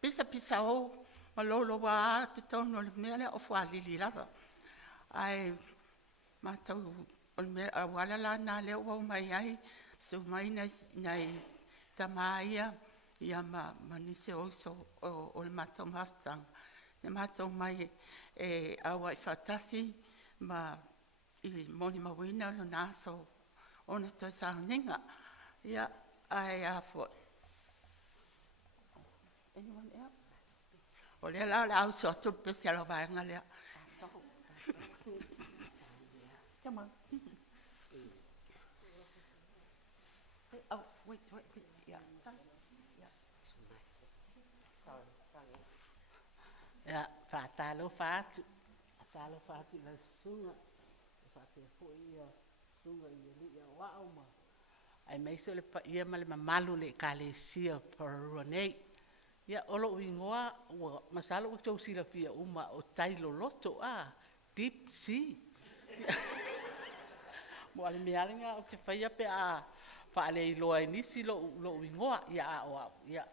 Pisa o malolo wa te tonu le mele o Fualili lava. Ai mātou o le mele awala la na leo wau mai ai. So mai nei tamaia ia manise oso o le mātou maftang. Le mātou mai awa I whatasi ma I moni mawina lo naso ona toi Sauniga. Ia ai fo. Anyone else? O le la au so tu pese lo vaenga le. Come on. Oh, wait. Yeah. Ia, whātalo whātu la sunga. Whātea fōi ia sunga ia li ia wao ma. Ai meiso le pa ia ma le mamalu le kalesia parua nei. Ia olo uingoa, masalo o tau sila fia uma o tailo loto deep sea. Mo ale mealinga o te whaia pe whaale I loa inisi lo uingoa. Ia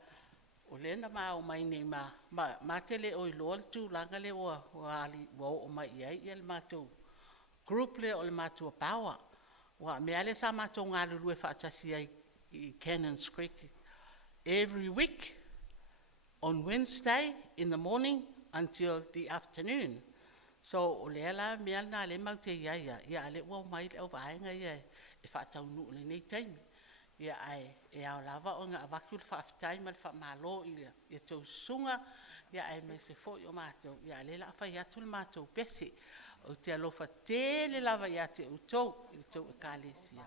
o lena o mai nei ma tele o I loa le tūlanga le o mai iai ia le mātou group le o le mātou pawa. Wa mea le sa mātou ngā lulu e whaatasi ai I Cannons Creek. Every week on Wednesday in the morning until the afternoon. So o lea la mea nā le mau te ia le o mai le o vaenga ia e whaatau nuu le nei taimi. Ia ai au lava o ngā awaku le whaafitai ma le whaamalo ia tau sunga, ia ai me se fōi o mātou, ia le la whai atu le mātou pese, o te alofa tele lava ia te utou, I le tau e kālesia.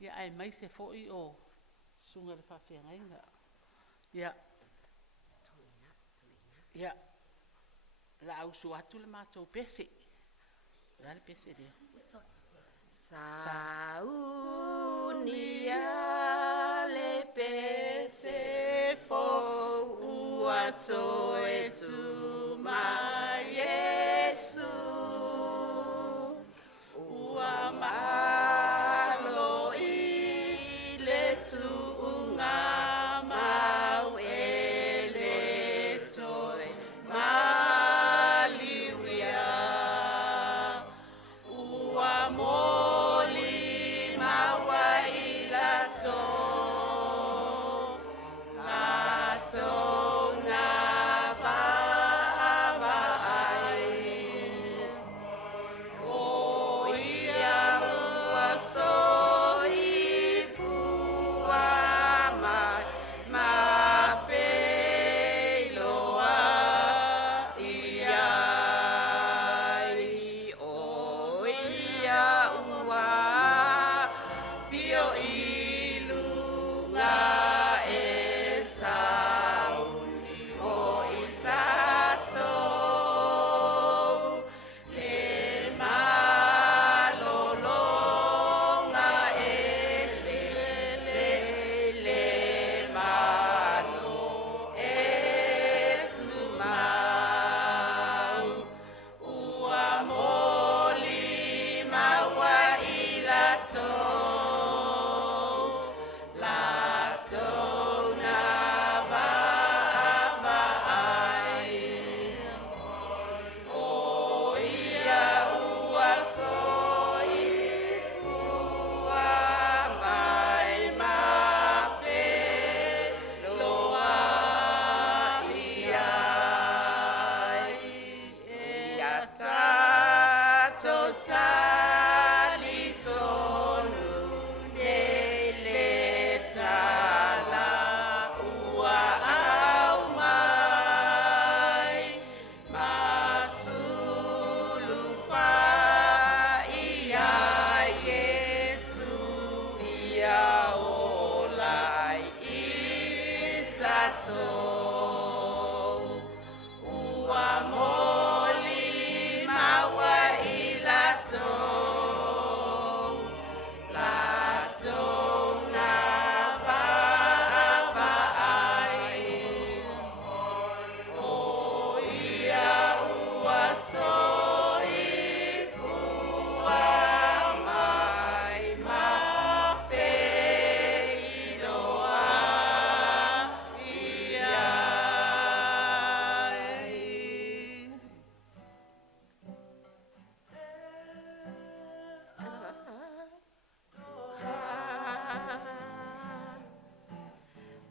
Ia ai mai se fōi o sunga le whaafiangainga. Ia la au su atu le mātou pese, la le pese lea. Saunia le pese fo ua toe tu ma Yesu ua malo I le tuunga mau e le toe maliwia ua moli maua I lato lato na vaavai o ia ua soi fua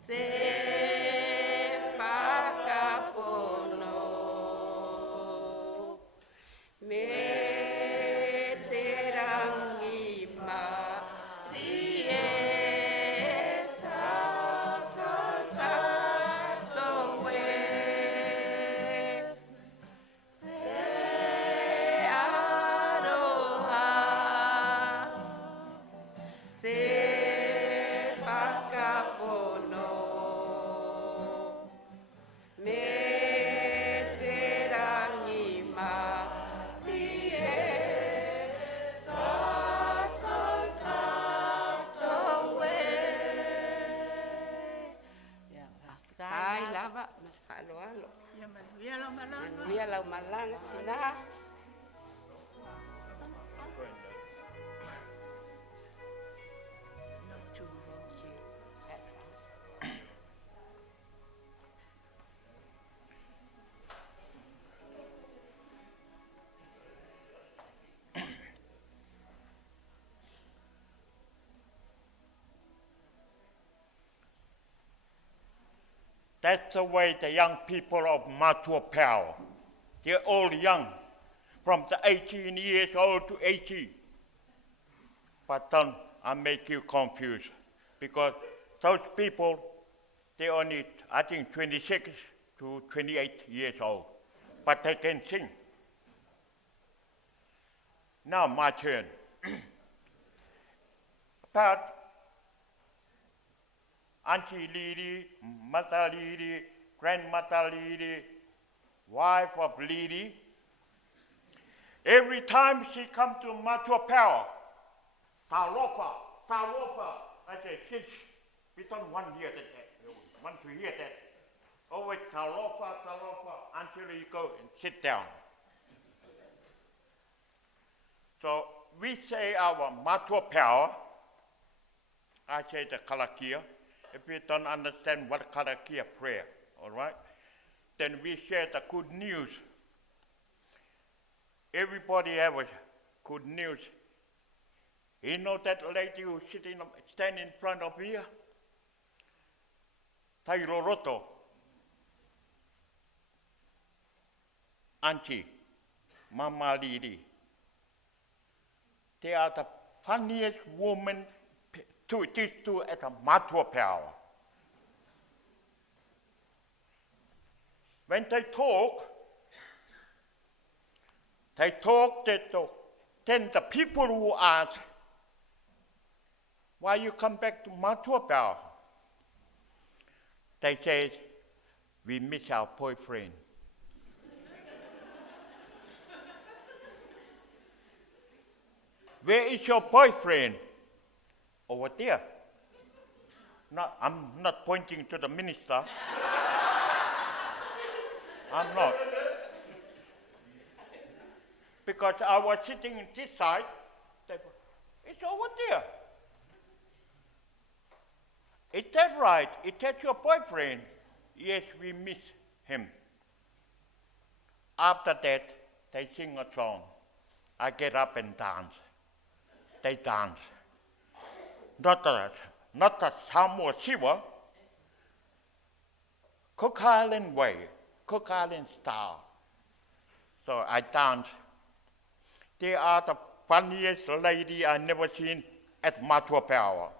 te whakapono, me te rangi mari e tātou e. Te aroha, te whakapono, me te rangi mari e tātou e. Tai lava, ma whaaloalo. Ia manuia lau malanga. Manuia lau malanga tina. That's the way the young people of Matua Pau, they're all young, from the 18 years old to 80. But don't I make you confused, because those people, they only, I think, 26 to 28 years old, but they can sing. Now my turn. About Auntie Lili, Mother Lili, Grandmother Lili, wife of Lili. Every time she come to Matua Pau, Talofa, I say, sis, we don't want to hear that. Want to hear that. Always Talofa, until you go and sit down. So we say our Matua Pau, I say the Kalakia. If you don't understand what Kalakia prayer, all right, then we share the good news. Everybody have a good news. You know that lady who stand in front of here? Tairoroto. Auntie, Mama Lili. They are the funniest woman to these two at the Matua Pau. When they talk then the people who ask, why you come back to Matua Pau? They say, we miss our boyfriend. Where is your boyfriend? Over there. No, I'm not pointing to the minister. I'm not. Because I was sitting on this side, it's over there. Is that right? Is that your boyfriend? Yes, we miss him. After that, they sing a song. I get up and dance. They dance. Not the Samoa Siwa, Cook Island way, Cook Island style. So I dance. They are the funniest lady I never seen at Matua Pau.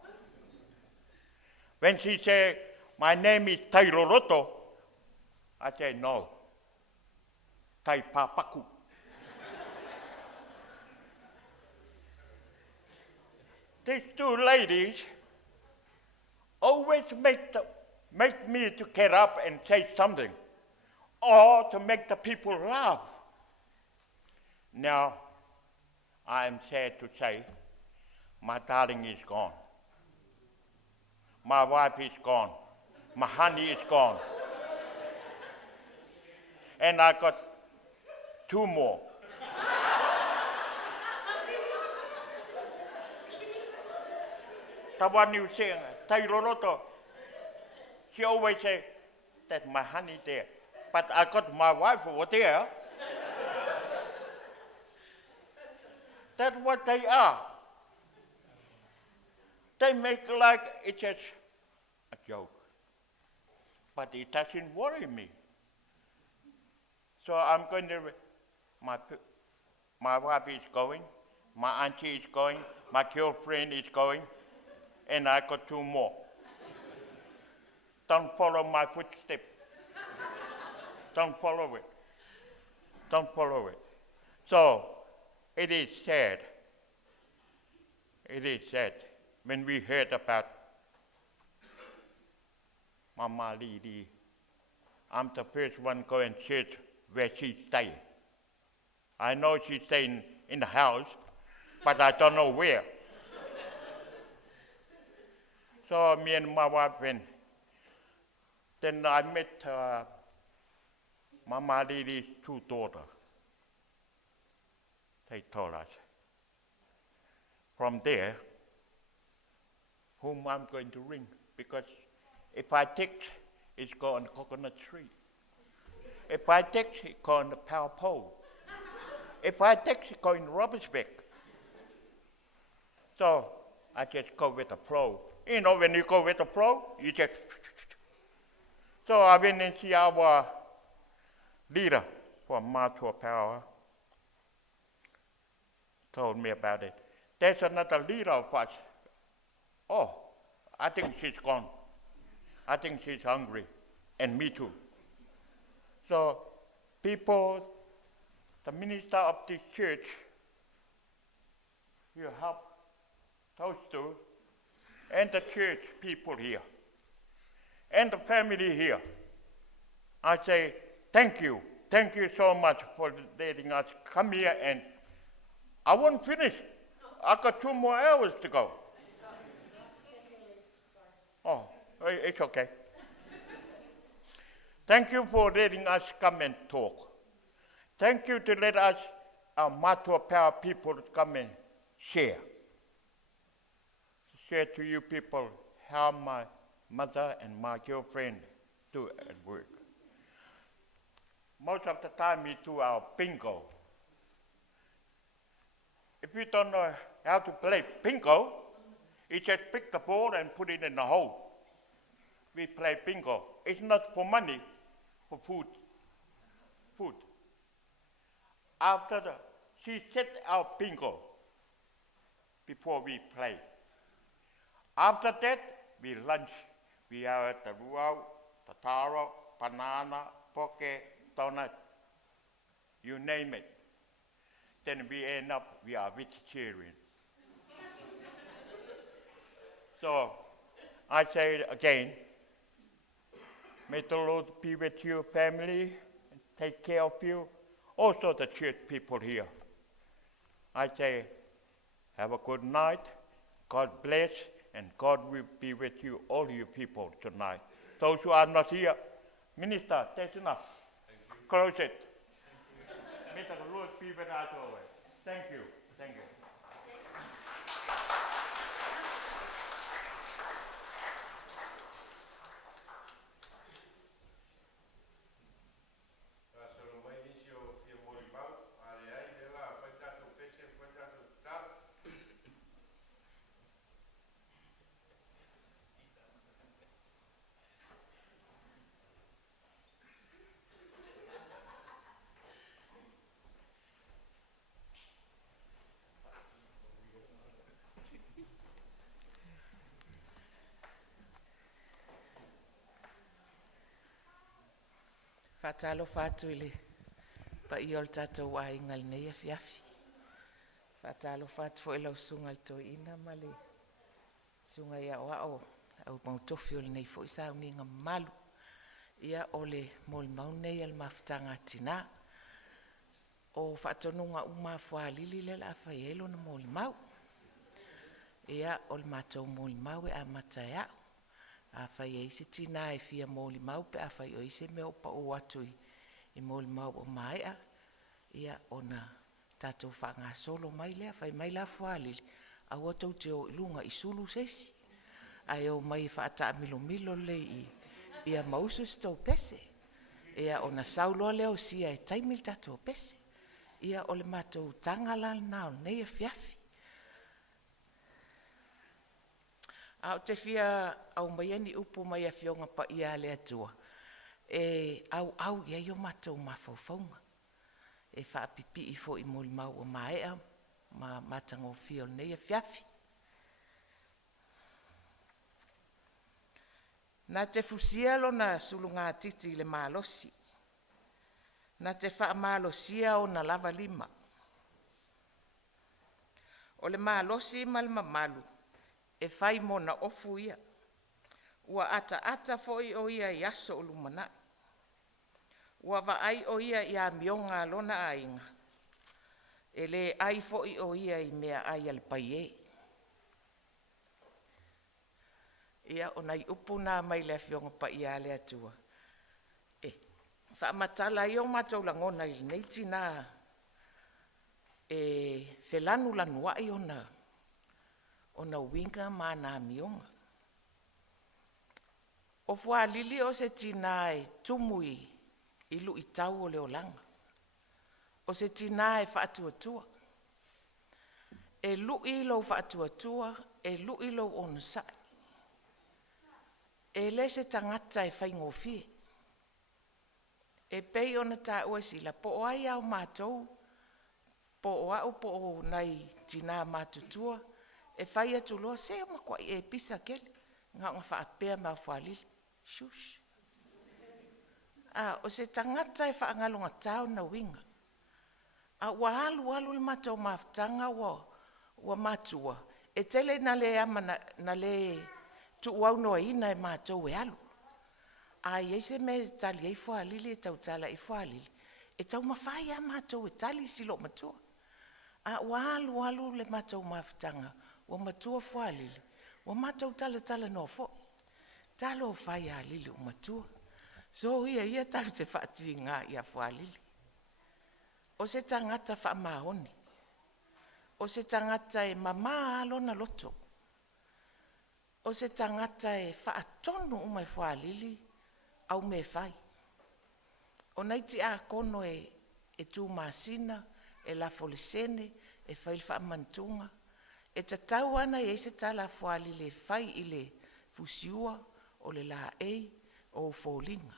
When she say, my name is Tairoroto, I say, no, Taipapaku. These two ladies always make me to get up and say something, or to make the people laugh. Now, I am sad to say, my darling is gone. My wife is gone. My honey is gone. And I got two more. The one you say, Tairoroto, she always say that my honey there. But I got my wife over there. That's what they are. They make like it's just a joke. but it doesn't worry me. So I'm going to, my wife is going, my auntie is going, my girlfriend is going, and I got 2 more. Don't follow my footsteps. Don't follow it. Don't follow it. So it is sad. It is sad when we heard about Mama Lili. I'm the first one go and church where she stay. I know she's staying in the house, but I don't know where. So me and my wife went. Then I met Mama Lili's 2 daughters. They told us. From there, whom I'm going to ring, because if I text, it's go on the coconut tree. If I text, it go on the power pole. If I text, it go in rubbish bag. So I just go with the flow. You know, when you go with the flow, you just. So I went and see our leader from Matua Power. Told me about it. There's another leader of us. Oh, I think she's gone. I think she's hungry, and me too. So people, the minister of this church, you help those 2, and the church people here, and the family here. I say, thank you so much for letting us come here, and I won't finish. I got 2 more hours to go. Oh, it's okay. Thank you for letting us come and talk. Thank you to let us, our Matua Power people, come and share. Share to you people how my mother and my girlfriend do at work. Most of the time we do our bingo. If you don't know how to play bingo, you just pick the ball and put it in the hole. We play bingo. It's not for money, for food. Food. After she set our bingo before we play. After that, we lunch. We have the luau, the taro, banana, poke, donut, you name it. Then we end up, we are vegetarian. So, I say it again, may the Lord be with your family, and take care of you, also the church people here. I say, have a good night, God bless, and God will be with you, all you people tonight. Those who are not here, Minister, that's enough. Close it. May the Lord be with us always. Thank you. Thank you. Whatalo whātu ile, pa i ol tātou wā ingal nei a whiawhi. Whatalo whātu fo ilau sunga i tō ina male. Sunga ia o au mautofi ole nei fo i Sauniga malu. Ia ole mol mau nei al mawhtanga tina. O whatonunga uma Fualili le la whaielo na mol mau. Ia ol mātou mol mau e a matai au. A whai eise tina e fia mōli mau pe a whai oise me o pa o atui i mōli mau o maia. Ia ona tātou whanga solo mai lea, whai mai la Fualili. A watou te o ilunga i sulu sesi. Ai o mai whaata milo milo le ia mausu stou pese. Ia ona sauloa leo sia e taimil tātou pese. Ia ole mātou tangalal nao nei e whiawhi. Au te whia au mai ani upu mai a whionga pa ia le atua. e au ia yo matou mafaufaunga. E whaapipi I fo I moli mau o maea, ma matango fia o nei a fiafi. Nā te fusia lo na sulunga titi le malosi. Nā te wha malosia o na lava lima. O le malosi malma malu, e whai mo na ofu ia. Ua ata foi o ia I aso o lumana. Ua ai o ia I a mionga lona ainga. E le ai foi o ia I mea ai al paie. Ia o nai upuna mai le fionga pa ia le atua. Wha matala I o matou langona I nei tina felanu lanua I ona winga ma na mionga. O Fualili o se tina tumui I lu I tau o leolanga. O se tina whaatuatua. E lu I lo whaatuatua, e lu I lo onusai. E le se tangata whaingofie. E pei ona tā ua sila, po o ai au mātou, po o au po o nei tina mātutua, e whai atu loa, se o makua I e pisa kele, ngā whaapea mā Fualili. Shush. O se tangata whaangalonga tau na winga. Wa alu le mātou māwhtanga wa mātua. E tele na le ama na le tu wau noa ina e mātou e alu. Ai se me tali ai Fualili e tau tala I Fualili. E tau mawhai a mātou e tali silo matua. Wa alu le mātou māwhtanga wa matua Fualili. Wa mātou tala no fo. Talo whai a lili o matua. So ia tau te whaati ngā I a Fualili. O se tangata wha mahoni. O se tangata e mama alona loto. O se tangata e wha atonu umai Fualili au me whai. O neiti a kono e tū masina, e la folisene, e whail wha mantunga. E tatau ana e se tala Fualili whai I le fusiua, o le la ei, o fōlinga.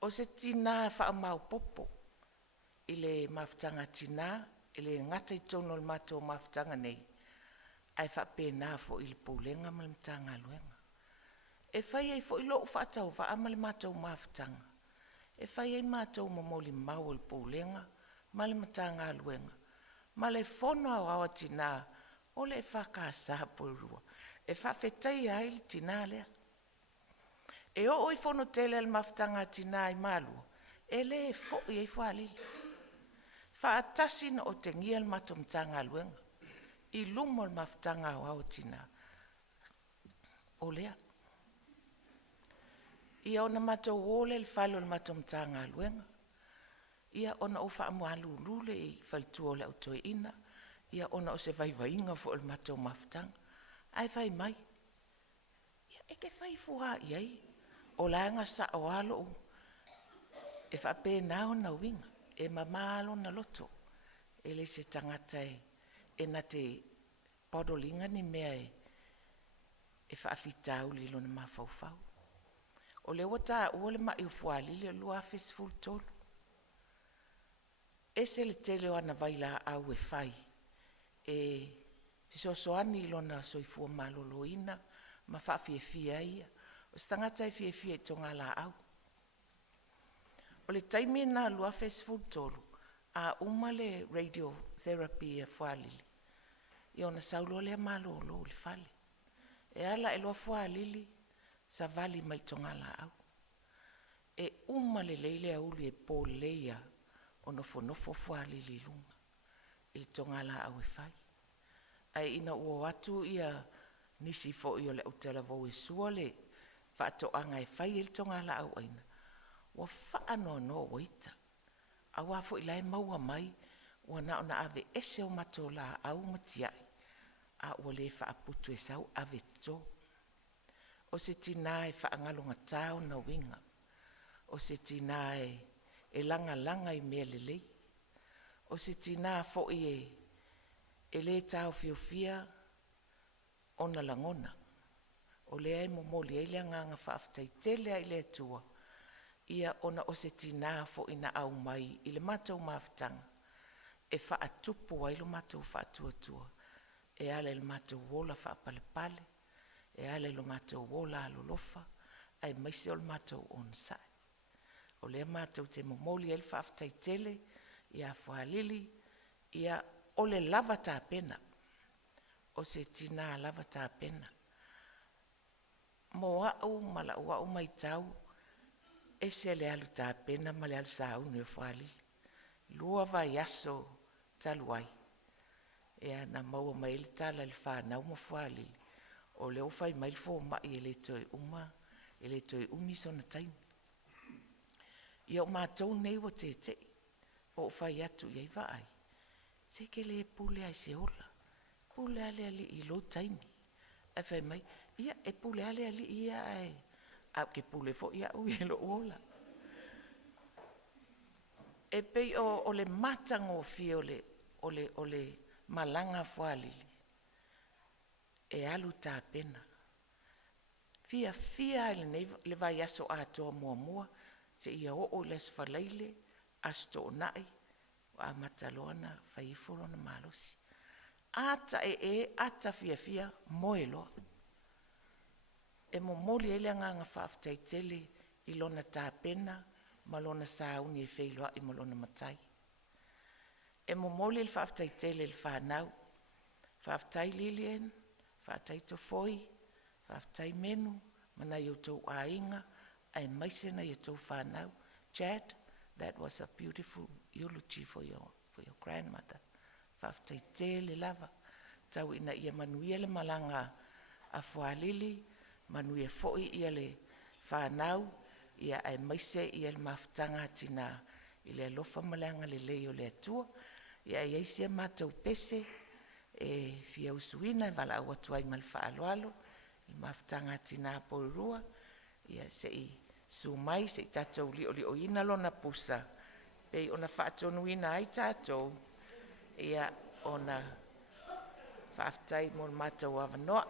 O se tina wha mau popo, I le mawhtanga tina, I le ngata I tono le mato mawhtanga nei, ai wha pēnā fo I le poulenga ma le mtanga luenga. E whai ei fo I loo whaatau wha ama le mato mawhtanga. E whai ei mato mamoli mau le poulenga, ma le mtanga luenga. Ma le fono au awa tina, o le whaka sapo rua. E whawhetai ai le tina lea. E o I fono tele le mawhtanga tina I malu, e le fo I Fualili. Whaatasi na o te ngia le mato mtanga luenga, I lumo le mawhtanga au tina. O lea. Ia ona mato wole le whalo le mato mtanga luenga. Ia ona o wha mualu lule I whaltua le autoi ina. Ia ona o se vaivainga fo le mato mawhtanga. Ai whai mai. Ia eke whai fuha iai. O langa sa o alo. E wha pēnā o na winga. E mamalo na loto. E le se tangata e na te podolinga ni mea e wha awhitau li lona mawhauwhau. O le wata ua le mai o Fualili o lua festival tolu. E se le tele o ana Vailaau e whai. E fisosoani lona soifua maloloina ma whaafia ia. O se tangata e fia tonga la au. O le taimi na lua festival tolu, a le radio therapy e Fualili. I ona saulo le malolo le fale. E ala e loa Fualili, sa vali mai tonga la au. E le leile a uli e po leia o nofo Fualili lunga. I tonga la au e fai. Ai ina ua watu ia nisi fo I o le utela vau e sua le whaatoanga e fai il tonga la au aina. Wa whaano no waita. A wafo I lai maua mai, wa na ona ave ese o mato la au matiai. A ua le whaaputu e sau ave to. O se tina e whaangalonga tau na winga. O se tina e langa I mea lelei. O se tina fo I e le tau fiofia ona langona. O le ai momoli e le nganga whaafitai tele ai le atua. ia ona o se tina fo ina au mai i le mātou mawhitanga. E wha atupu ai lo mātou wha atuatua. E ale le mātou wola wha pale, e ale lo mātou wola alolofa, ai maise o le mātou onsai. O le mātou te momoli el wha aftai tele, ia Fualili, ia o le lava tā pena. O se tina lava tā pena. Mo au mala ua o mai tau, e se le alu tā pena ma le alu sa au ni o Fualili. Lua vai aso taluai. Ea na maua mai le tala le whanau ma Fualili. O le ofai mai fo mai e le toi uma, e le toi umi sona taimi. Ia o mātou nei wa te te, o fai atu iei vai. Se ke le pule ai se ola. Pule ale ali i lo taimi. E fai mai, ia e pule ale ali ia ai. A ke pule fo ia ui e lo ola. E pei o le matango fi o le malanga Fualili. E alu tā pena. Fia le vai aso atoa mua, se ia o les falaile, asto o nai, a mataloana faiforo na malosi. Ata ata fia moelo. E mo moli ele nganga whaaftai tele i lona tā pena, ma lona sauni e wheiloa i mo lona matai. E mo moli le whaaftai tele le whanau, whaaftai lilien, whaaftai tofoi, whaaftai menu, mana i o tau ainga, ai maise na i o tau whanau. Chad, that was a beautiful eulogy for your grandmother. Whaaftai tele lava, tau ina ia manuia le malanga a Fualili, manuia foi ia le whanau, ia ai maise ia le mawhitanga tina i le alofa malanga le leo le atua, ia ai eisia mātou pese, e fia usuina e Vailaau atuai ma le whaaloalo, i mawhitanga tina porurua, ia se i sumai, se i tātou li o ina lona pusa, pei ona whaatonu ina ai tātou, ia ona whaaftai mo le mātou awanoa.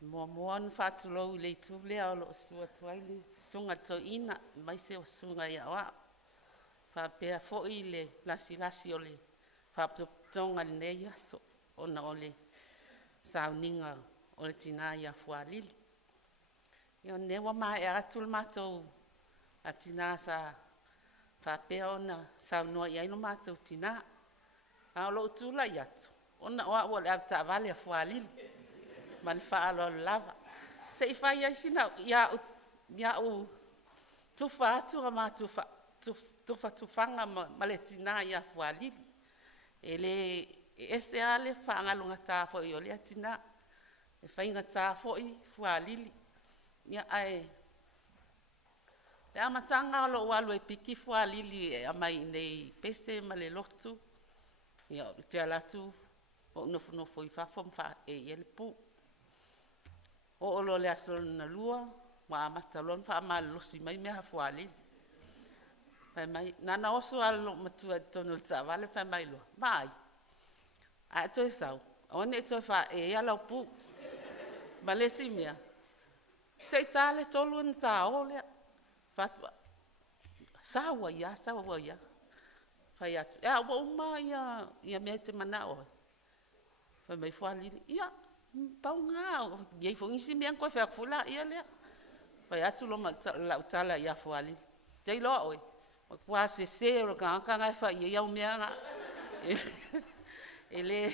Mua na whātulou le tu lea o lo sua tuaili. Sunga to ina, mai se o sunga ia wa. Whapea fo'i le lasi o le whaptonga nei aso. Ona o le Sauniga o le tina ia Fualili. Ia newa mai e atul mātou a tina sa whapea ona saunua ia ino mātou tina. A o Lotu la iatu. Ona o le avta vale a Fualili. Ma le whaalo lava. Se i whai ai sina ia u tuwha atu a mātou tuwha tufanga ma le tina ia Fualili. E le ese ale whaangalunga tāwho i o lea tina. E whainga tāwho i Fualili. Ia ai. Le amatanga o lo walu e piki Fualili e amai nei pese ma le Lotu. Ia te alatu o nofo i whafo mwha e ele pu. O lo le asolo na lua, wa amata lon wha ama losi mai mea Fualili. Whai mai, nana oso alo matua tonu le tāwale whai mai loa. Mai. A to e sau. One e to fa e ala pu. Malesi mea. Sei tale tolu na ta ole. Fatwa. Sawa ya. Fai atu. E awa uma ia mea te mana o. Fai mai Fualili. Ia. Pau ngā. Iei fo ngisi mea koe whea kufula ia lea. Fai atu lo ma lau tala ia Fualili. Tei loa oi. Kua se o ka ngai fa ia iau mea ngā. Ele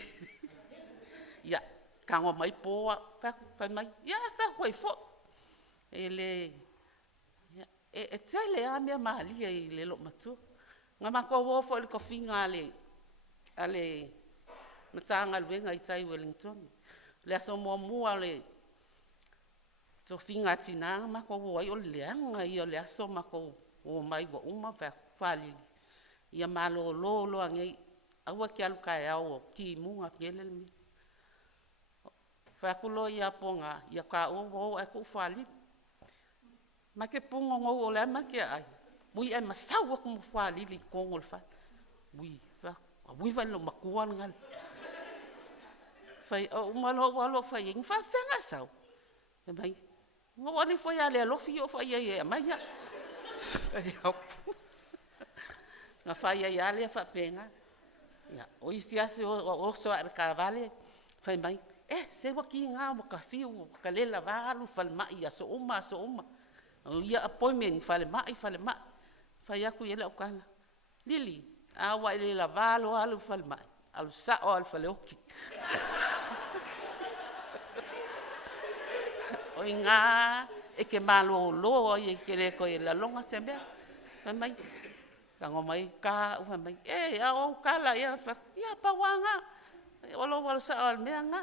ia kango mai poa fa mai ia fa foi fo ele e tele a me mali e le lo matu nga ma ko wo fo le kofinga ale matanga luenga i tai Wellington le so mo ale to finga tina ma ko wo ai o le nga i le so ma ko o mai wo uma fa Fualili ia malo lo angai awa ki alu kai au ki munga kiele mi. Whakulo ia ponga, ia ka o e ku Fualili. Ma ke pungo ngau o le ma ke ai. Mui e masawa ku Fualili kongo le fa. Mui vai lo makuan ngal. Fai o malo walo fai ing fa fenga sau. E mai. Ngau ali foi ale lo fi o fai e mai ya. Na fai ai ale fa penga. Ya, o isi ase o so ar cavale fai mai se wa ki nga mo ka fiu ka lela valu fal mai so uma o ia appointment fal mai fai aku ia o kana lili a wa lela valu alu fal mai alu sa o al fal oki o inga e ke malo lo e ke le ko la longa sembe fai mai kango mai ka u mai a o kala ia fa ia pawanga o lo wal sa al meanga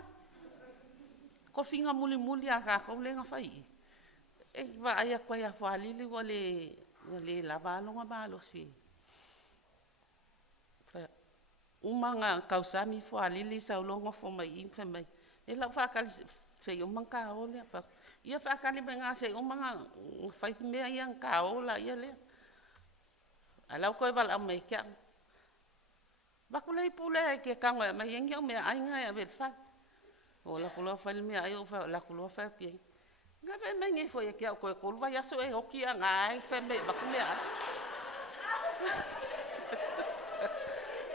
ko finga muli a ka ko lenga fai e va ai ko ia Fualili wale lava longa malo si fa umanga kausami Fualili sa longa fo mai in fa mai e la fa ka se o manka o le fa ia fa ka ni benga se umanga fai me ia ka o la ia le alau koe wala au mei kia. Wakulei pule ke kango e mai yengi au mea ainga e awe whai. O lakuloa whai mea ai o whai, lakuloa whai ki ei. Nga whai mei ngai fo e kia o koe kolua yaso e hoki a ngai whai mei wakumea ai.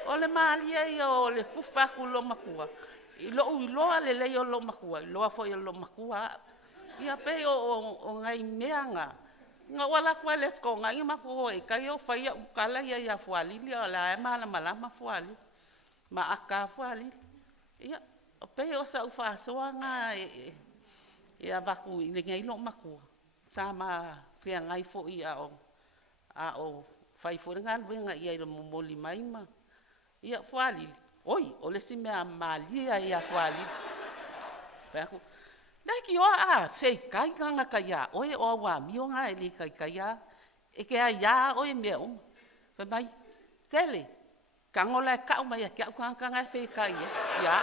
O le maalia i o le kufaku lo makua. I loa le lei o lo makua. I loa fo i o lo makua. Ia pe o ngai mea nga. Nga wala kwa let's go nga ima ko e kai o fai u kala ia Fualili la e malama Fualili ma aka Fualili ia o pe o sa u fa so nga ia vaku i ngai lo maku sama fia ngai fo ia o fai fo nga venga ia lo moli mai ma ia Fualili oi o le si mea malia ia Fualili pe Naki o fei kai kanga kaya oe o wa mio nga e li kai ya e ke ya oe me Fe mai tele kangola ka mai ke kanga fei kai ya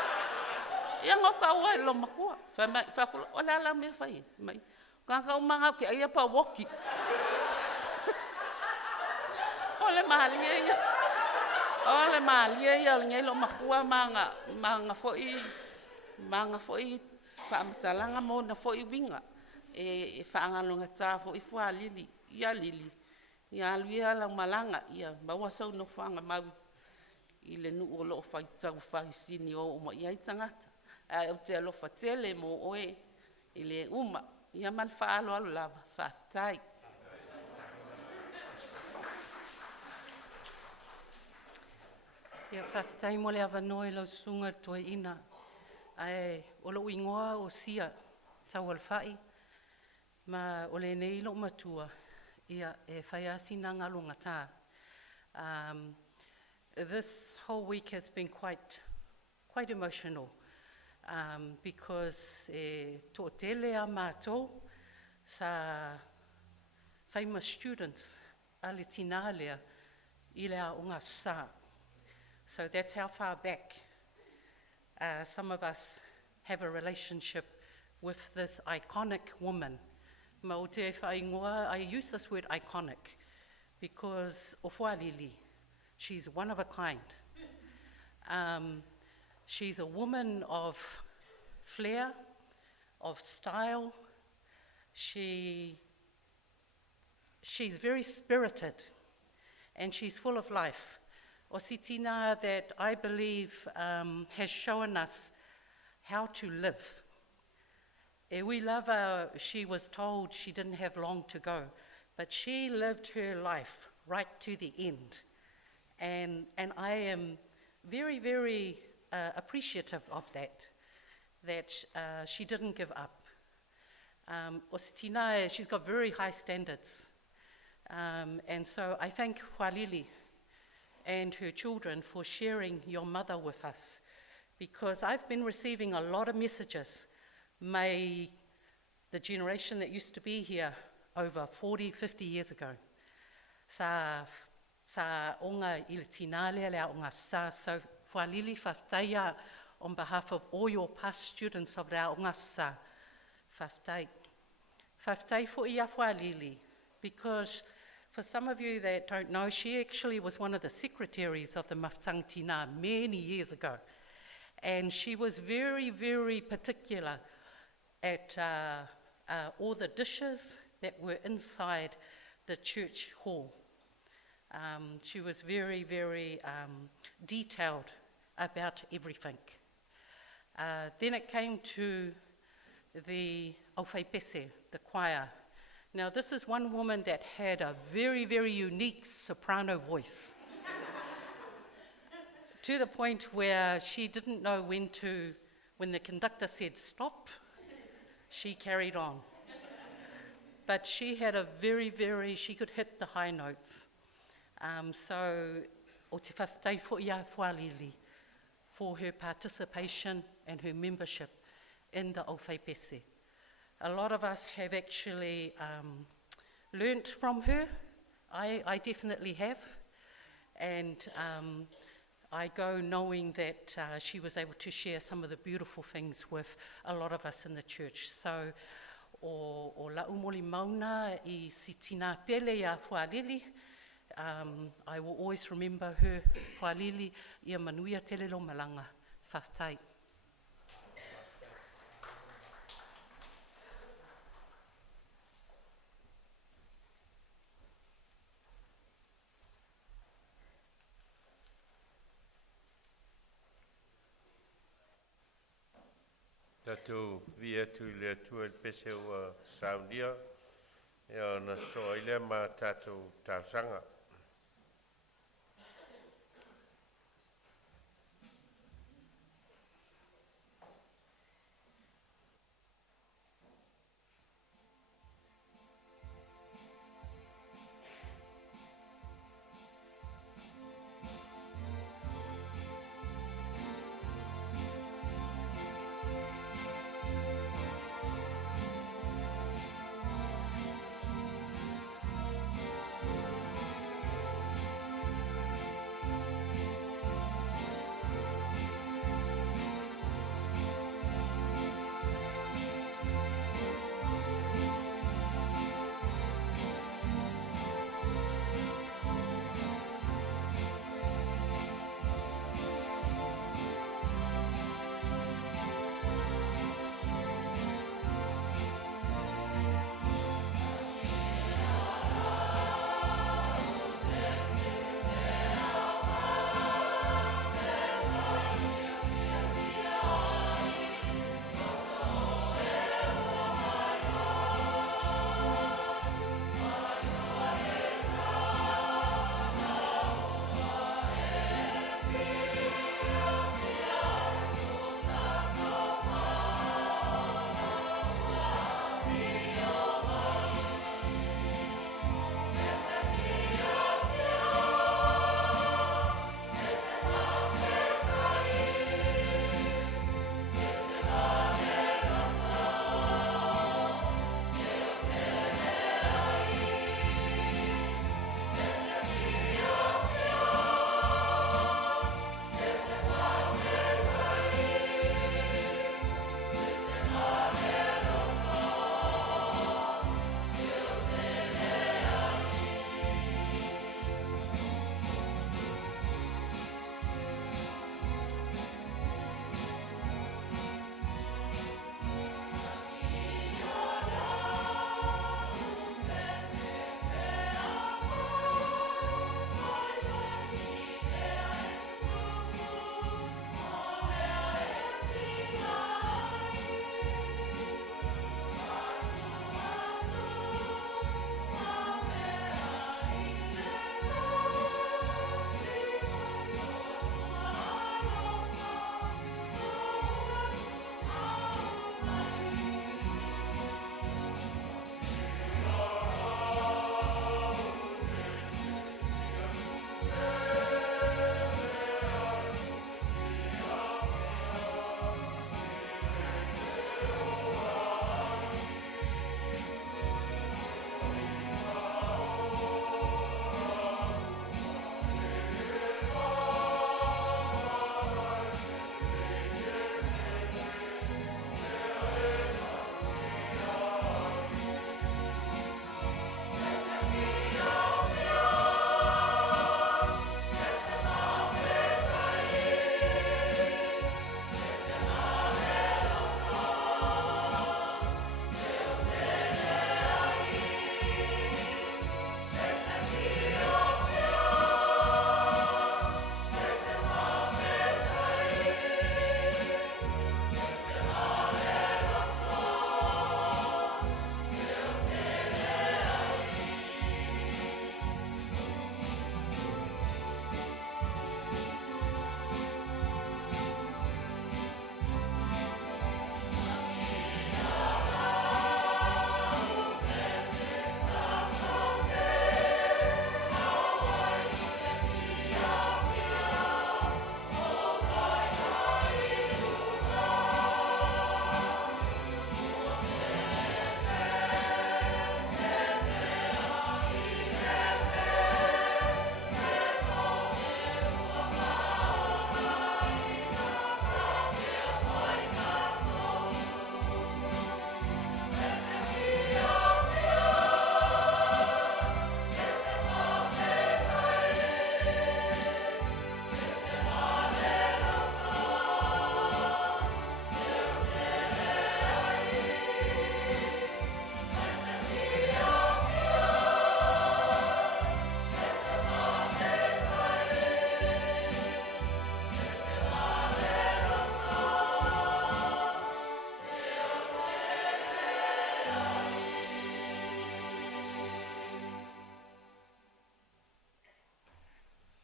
ia ngoka o lo makua fe mai fa ko la me fai mai kanga o manga ke ia pa woki ole malia ia ngai lo makua manga foi whaamutalanga mō na fo I winga. E whaangalonga tā fo I Fualili, ia lili. Ia luia la malanga, ia mawasau no whanga mau. I le nu o loo whaitau whahisini o uma ia I tangata. Au te alofa tele mō oe I le uma. Ia mal whaalo alo lava, whaafitai. Ia whaafitai mo le awanoe lau sunga toe ina. Ai, o lo ingoa o sia tau alwhai. Ma o le nei lo matua. Ia e whaiasi nā ngalunga tā. This whole week has been quite emotional because tō tele a mātou sa famous students a le tina lea I lea o ngā sā. So that's how far back some of us have a relationship with this iconic woman. Ma o te whaingoa, I use this word iconic because o Fualili, she's one of a kind. She's a woman of flair, of style. She's very spirited and she's full of life. O si tina that I believe has shown us how to live. E we love her, she was told she didn't have long to go, but she lived her life right to the end. And I am very, very appreciative of that she didn't give up. O si tina, she's got very high standards. And so I thank Fualili and her children for sharing your mother with us, because I've been receiving a lot of messages. May the generation that used to be here over 40, 50 years ago, sa onga I le tinale lea onga sa, so Fualili whaftaia on behalf of all your past students of Rao onga sa, whaftai. Whaftai for ia Fualili, because for some of you that don't know, she actually was one of the secretaries of the Maftang Tina many years ago. And she was very, very particular at all the dishes that were inside the church hall. She was very, very detailed about everything. Then it came to the Aufeipese, the choir. Now this is one woman that had a very, very unique soprano voice. To the point where she didn't know when the conductor said stop, she carried on. But she had she could hit the high notes. So, o te whaftai fo ia Fualili for her participation and her membership in the Aufeipese. A lot of us have actually learnt from her. I definitely have. And I go knowing that she was able to share some of the beautiful things with a lot of us in the church. So, o la umoli mauna I si tina pele ia Fualili, I will always remember her, Fualili, ia manuia telelo malanga, whaftai. Tatu via tu le tu el pese o Sauniga e ona so ile ma tatu tausanga.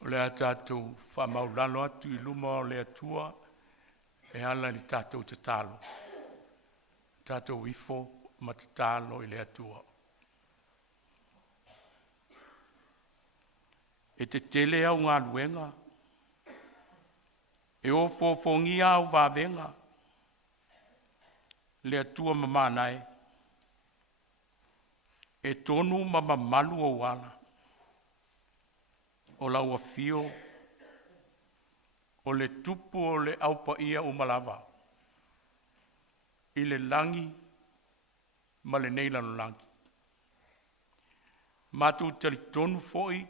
O le tātou whamaulalo atu I luma o le atua e ala ni tātou te talo. Tātou ifo ma te talo I le atua. E te tele au ngā luenga. E o fōfongia au vāvenga. Le atua mamanai. E tonu mamalu o wala. O laua fio. O le tupu o le aupa ia umalawa. I le langi ma le neilano langi. Matu tali tonu foi.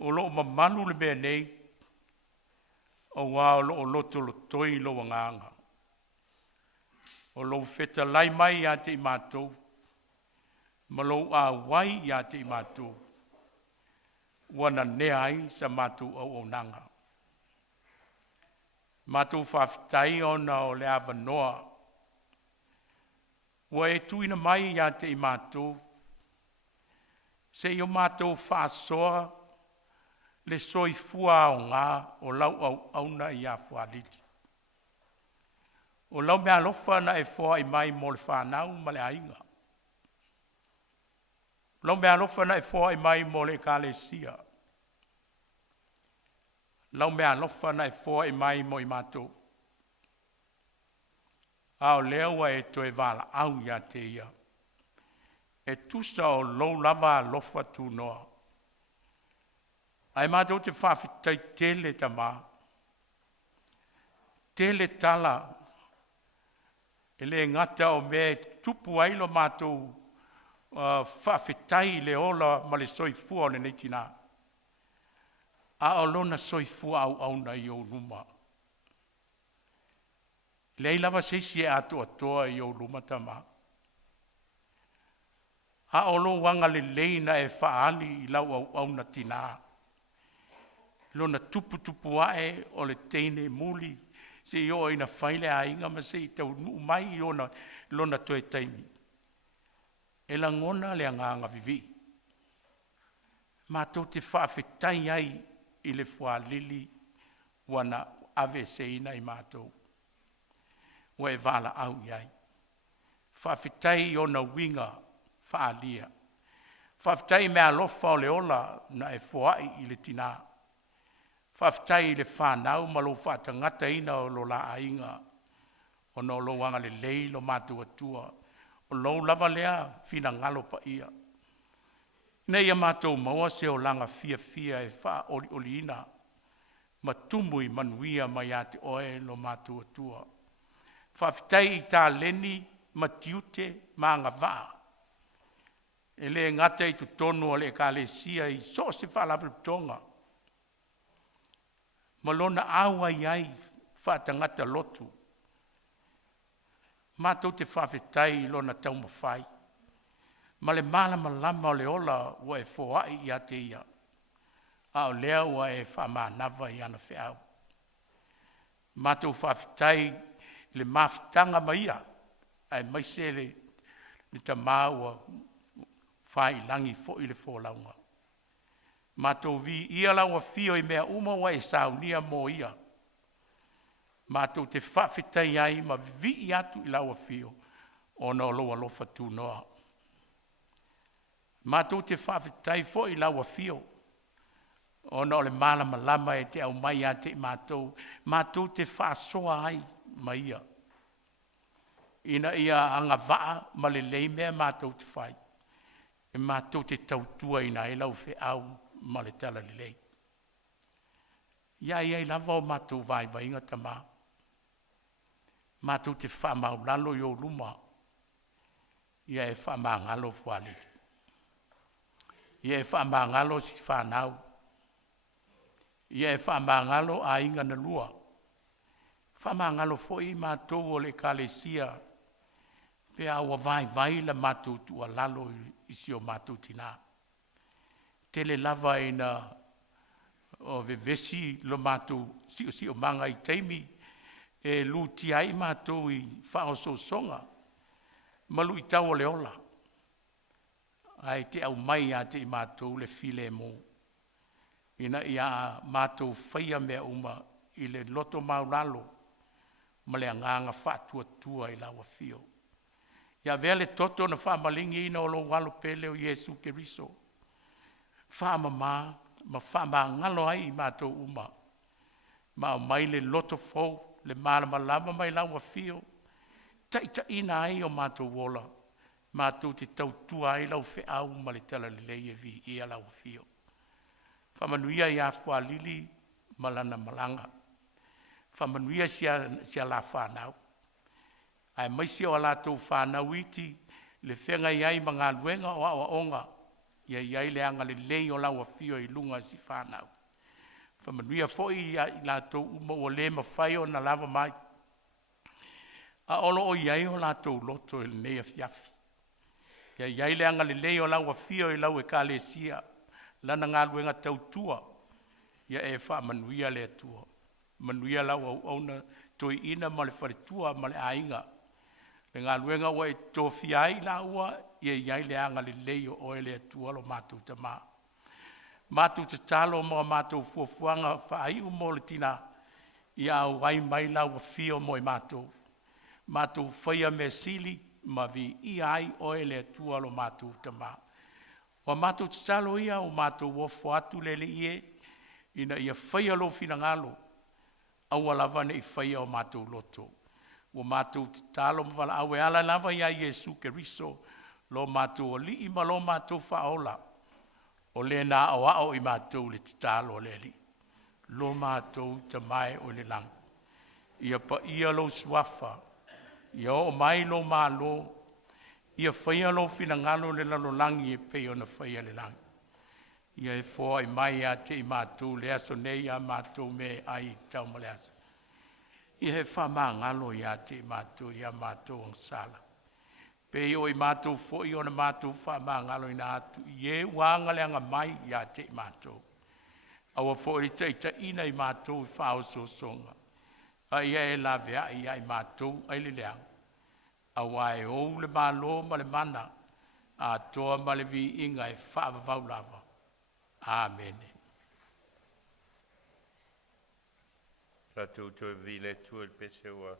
O lo mamalu le mea nei. O wā o loto lo toi lo wanganga. O lo feta lai mai ia te I mātou. Ma lo a wai ia te I mātou. Wana nea ai sa mātou au nanga. Mātou whawhitai ona o le awa noa. Wa e tuina mai ia te I mātou. Se I o mātou whaasoa le soifua o ngā o lau au auna I a Fualili. O lau mea lofa na e fōa I mai mo le whanau ma le ainga. Lau mea lofa na e fōa I mai mo le kalesia. Lau mea lofa na e fōa I mai mo I mātou. Ao lewa e to e Vailaau ia te ia. E tusa o lou lava lofa tu noa. Ai mātou te whawhitai tele ta mā. Tele tala. E le ngata o me tupu ailo mātou whawhitai le ola ma le soifua o le neitina. A o lona soifua au auna I o numa. Le lava seisi e ato atoa I o numa ta mā. A o lo wanga le leina e whaali I lau au auna tina. Lona tupu ae o le teine muli se I o ina whaile a inga ma se I tau nuu mai I ona lona toe taimi. E la ngona le anganga vivi. Mātou te whawhetai ai I le Fualili wana ave seina I mātou. Wa e Vailaau iai. Whawhetai I ona winga whaalia. Whawhetai mea lofa o le ola na e whoai I le tina. Whawhetai le whanau ma lo whaatangata ina o lo la ainga. O no lo wanga le lei lo mātua tua. O lo lava lea whina ngalo pa ia. Nei a mātou maua se o langa fia e wha oli ina. Ma tumui manuia mai a te oe lo mātua tua. Whawhetai I tā leni ma tiute ma ngā waa. E le ngata I tu tonu o le kalesia I so se whalapu tonga. Malona awa iai whaatangata lotu. Mātou te whawhetai lona tau mawhai. Ma le malama lama o le ola wa e whoai I a te ia. A o lea wa e whamanawa I ana whiau. Mātou whawhetai le mawhitanga maia. Ai maisele ni ta māua whai langi fo I le wholaunga. Mātou vi ia laua fio I mea uma wa e Sauniga mo ia. Mātou te whawhetai ai ma vi I atu I laua fio o no loa lofa tu noa. Mātou te whawhetai fo I laua fio o no le malama lama e te au mai a te mātou. Mātou te whaasoa ai ma ia. Ina ia anga waa ma le leimea mātou te whai. E mātou te tautua ina e lau whi au ma le tala li lei. Ia I lava o mātou vai inga ta mā. Mātou te whamau lalo I o luma. Ia e whamangalo Fualili. Ia e whamangalo si whanau. Ia e whamangalo a inga na lua. Whamangalo fo I mātou o le kalesia. Pe awa vai la mātou tua lalo I si o mātou tina. Tele lava ina o vevesi lo mātou si o manga I teimi e luti ai mātou I whaoso songa malu I tau le ola. Ai te au mai a te I mātou le file mo. ina ia mātou whaia mea uma i le loto maulalo ma le anganga whātua tua i lawa fio. Ia vele toto na whamalingi ina o lo walo pele o Yesu Keriso. Whamama, ma whama ngalo ai i mātou uma. Ma o mai le loto fau, le malama lama mai lawa fio. Taita ina ai o mātou wola. Mātou te tau tua ai lau whi au ma le tala le leie vi ia lawa fio. Whamanuia ia Fualili malana malanga. Whamanuia sia la whanau. Ai maisi o alatou whanau iti le whenga iai ma ngā luenga o awa onga. Ia iai le anga le lei o lawa fio i lunga si whanau. Whamanuia foi ia i latou uma o le mawhai o na lava mai. A olo o iai o latou loto i le nea fiafi. Ia iai le anga le lei o lawa fio i lau e ka le sia. Lana ngā luenga tautua. Ia e whamanuia le atua. Manuia lau au auna toi ina ma le wharetua ma le ainga. Le ngā luenga wa e tofi ai la ua, ia iai le anga le leio o e le atua lo mātou ta mā. Mātou ta talo mo mātou fuafuanga whaai umo le tina, ia au ai mai lau wa fio mo i mātou. Mātou whaia me sili, ma vi i ai o e le atua lo mātou ta mā. Wa mātou ta talo ia o mātou wofo atu le ie, ina ia whaia lo fina ngalo, au alava ne i whaia o mātou loto. Wa mātou te talo mwala au e ala lava ia Yesu Keriso, lo mātou o li ima lo mātou whaola. O le nā o ao i mātou le te talo le li. Lo mātou te mai o le lang. Ia pa ia lo suafa. Ia o mai lo mālo. Ia whaia lo fina ngalo le lalo langi e peo na whaia le lang. Ia e fōa i mai a te i mātou le aso nei a mātou me ai tau ma le aso. Ia he whamā ngalo i a te i mātou i a mātou ang sala. Pe o i mātou fo i o na mātou whamā ngalo i nā atu. Ie wānga le anga mai i a te i mātou. Awa fo i teita ina i mātou i whao so songa. A ia e la vea i a i mātou ai le leang. Awa e ou le mālo ma le mana. A toa ma le vi inga e whaavavau lava. Amen. Ratu tu vile tu el pese wa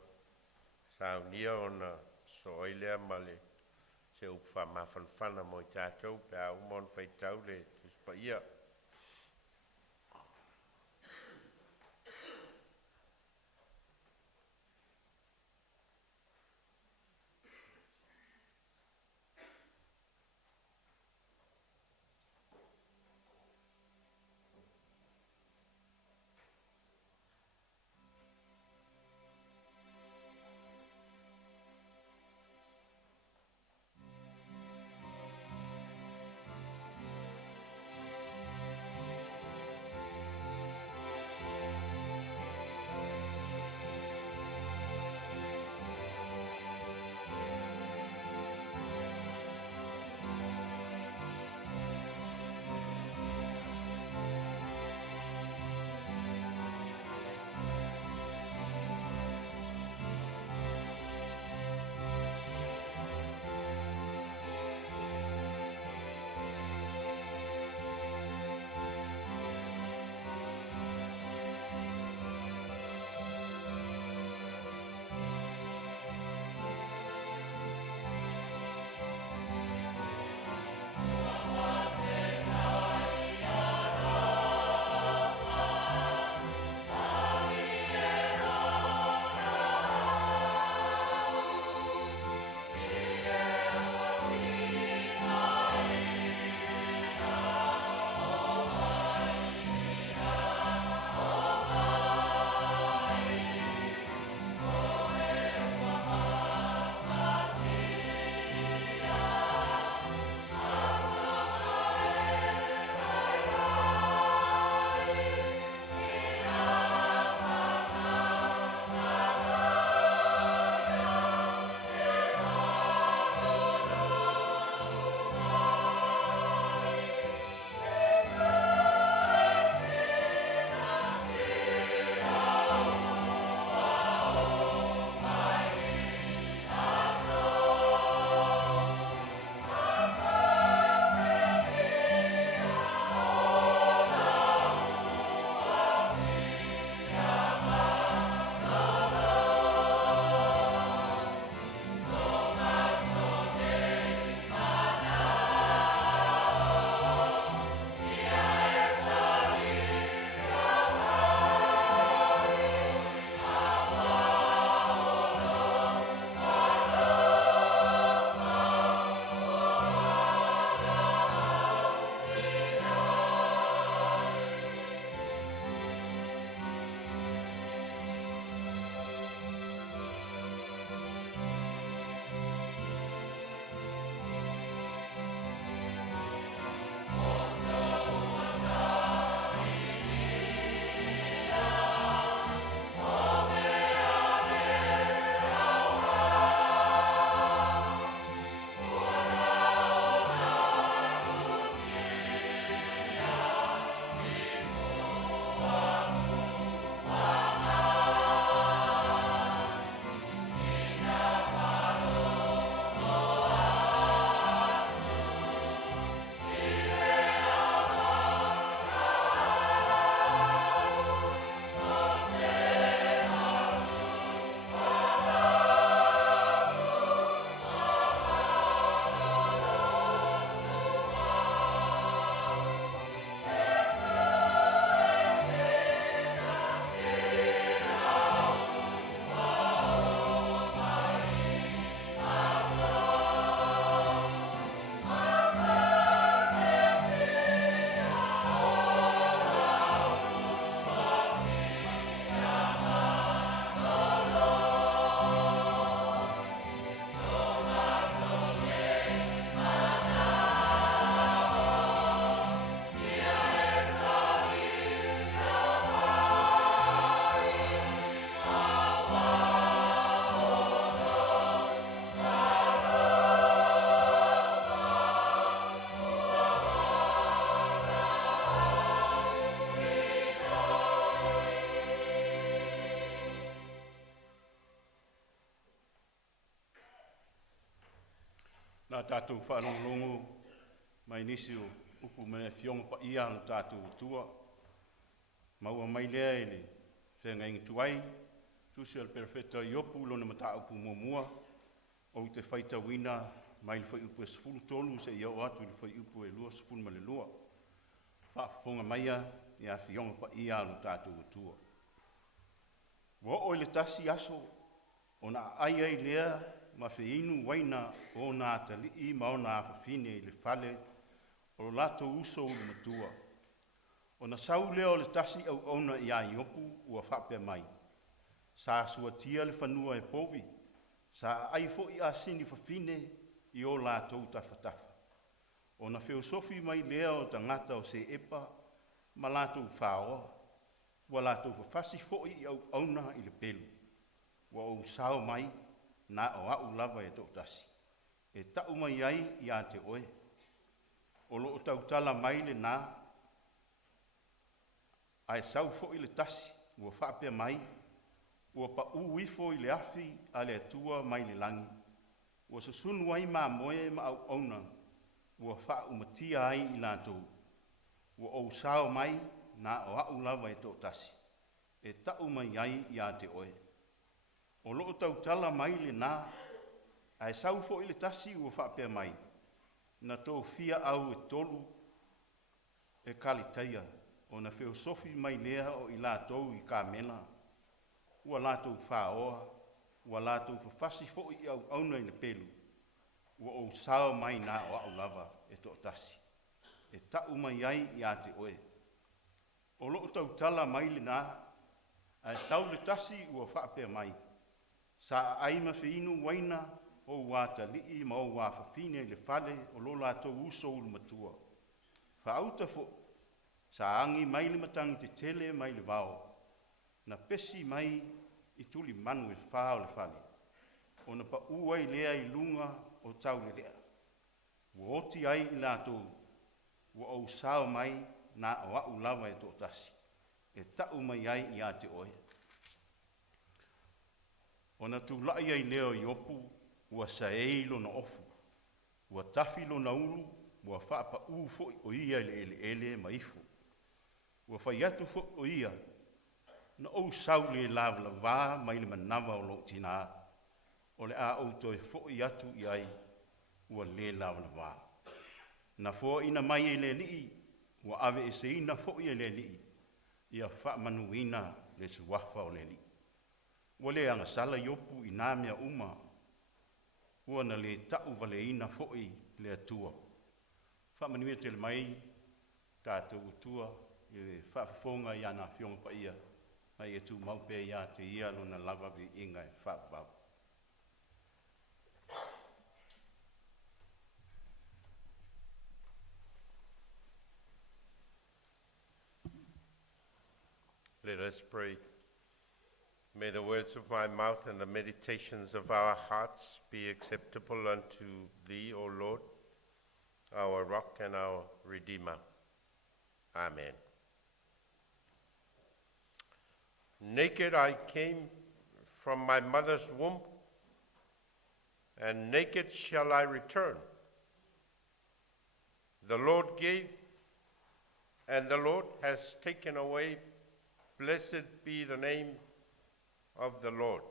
Sauniga ona soilea male se ufa mafalfana mo tatou pe au mon feitau le tuspaia. Nā tātou whanongongo mai nisi o upu mene fionga pa ia no tātou tua. Maua mai lea ele, whenga ingi tuai, tusi al perfecta i opu lona mata upu mua o te whaita wina mai le whai upu e sifuru tolu se ia o atu le whai upu e lua sifuru ma le lua. Whaafonga maia i a fionga pa ia no tātou tua. Wa o le tasi aso o na ai ai lea ma fe inu waina o nā tali ma o nā whawhine i le whale o lato uso o le matua. O na sau lea o le tasi au auna i a iopu ua whapea mai. Sa sua tia le whanua e povi, sa ai fo i a sini whawhine i o lato tawhatafa. O na feosofi mai lea o tangata o se epa ma lato whaoa, ua lato whawhasi fo i au auna i le pelu. Wa o sao mai na o au lava e tōtasi. E tau mai ai i a te oe. O lo o tautala mai le nā. Ai sau fo i le tasi, ua whapea mai. Ua pa uifo i le afi a le atua mai le langi. Ua susunu ai mā moe ma au auna. Ua wha umatia ai i lātou. Ua o sao mai na o au lava e tōtasi. E tau mai ai i a te oe. O loo tautala mai le nā, ai sau fo i le tasi ua whapea mai, na tō fia au e tolu e kalitaia, o na feosofi mai lea o i lātou i ka mena, ua lātou whaoa, ua lātou whawhasi fo i au auna i le pelu, ua o sao mai nā o au lava e tō tasi, e tau mai ai i a te oe. O loo tautala mai le nā, ai sau le tasi ua whapea mai, sa ai ma whinu waina o wata lii ma o wa whawhine le whale o lo lātou uso ulu matua. Whaauta fo, sa angi mai le matangi te tele mai le wao, na pesi mai i tuli manu e whao le whale, o na pa uai lea i lunga o tau le lea. Ua oti ai i lātou, ua au sao mai na o au lava e tōtasi, e tau mai ai i a te oe. O na tūlai ai leo i opu, ua saeilo na ofu, ua tafilo na ulu, ua whaapa fo o ia le ele ma ifu. Ua whai atu fo o ia, na ou sau le lavla vā mai le manawa o lo tina, o le a ou toi fo i atu i ai, ua le lavla vā. Na fo ina mai e le lii, ua ave e se ina fo i le lii, ia wha manuina le suwafa o le lii. Ua le anga sala iopu i nā mea uma, ua na le tau vale ina fo'i le atua. Whamanuia te le mai, tātou utua, i le whaafonga i ana fionga pa ia, mai e tū maupe ia te ia lona lava vi inga e whaapau. Let us pray. May the words of my mouth and the meditations of our hearts be acceptable unto Thee, O Lord, our rock and our Redeemer. Amen. Naked I came from my mother's womb, and naked shall I return. The Lord gave, and the Lord has taken away. Blessed be the name of the Lord.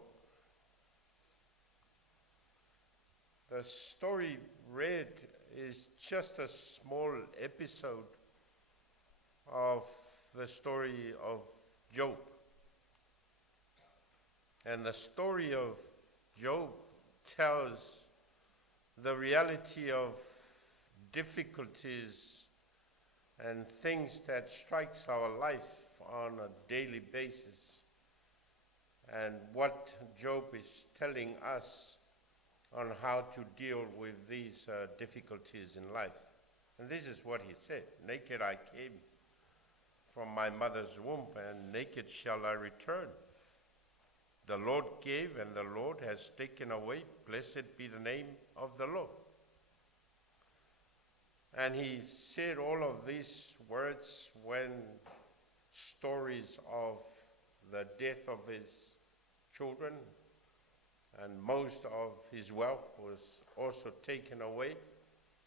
The story read is just a small episode of the story of Job. And the story of Job tells the reality of difficulties and things that strikes our life on a daily basis. And what Job is telling us on how to deal with these difficulties in life. And this is what he said: naked I came from my mother's womb, and naked shall I return. The Lord gave, and the Lord has taken away. Blessed be the name of the Lord. And he said all of these words when stories of the death of his children and most of his wealth was also taken away.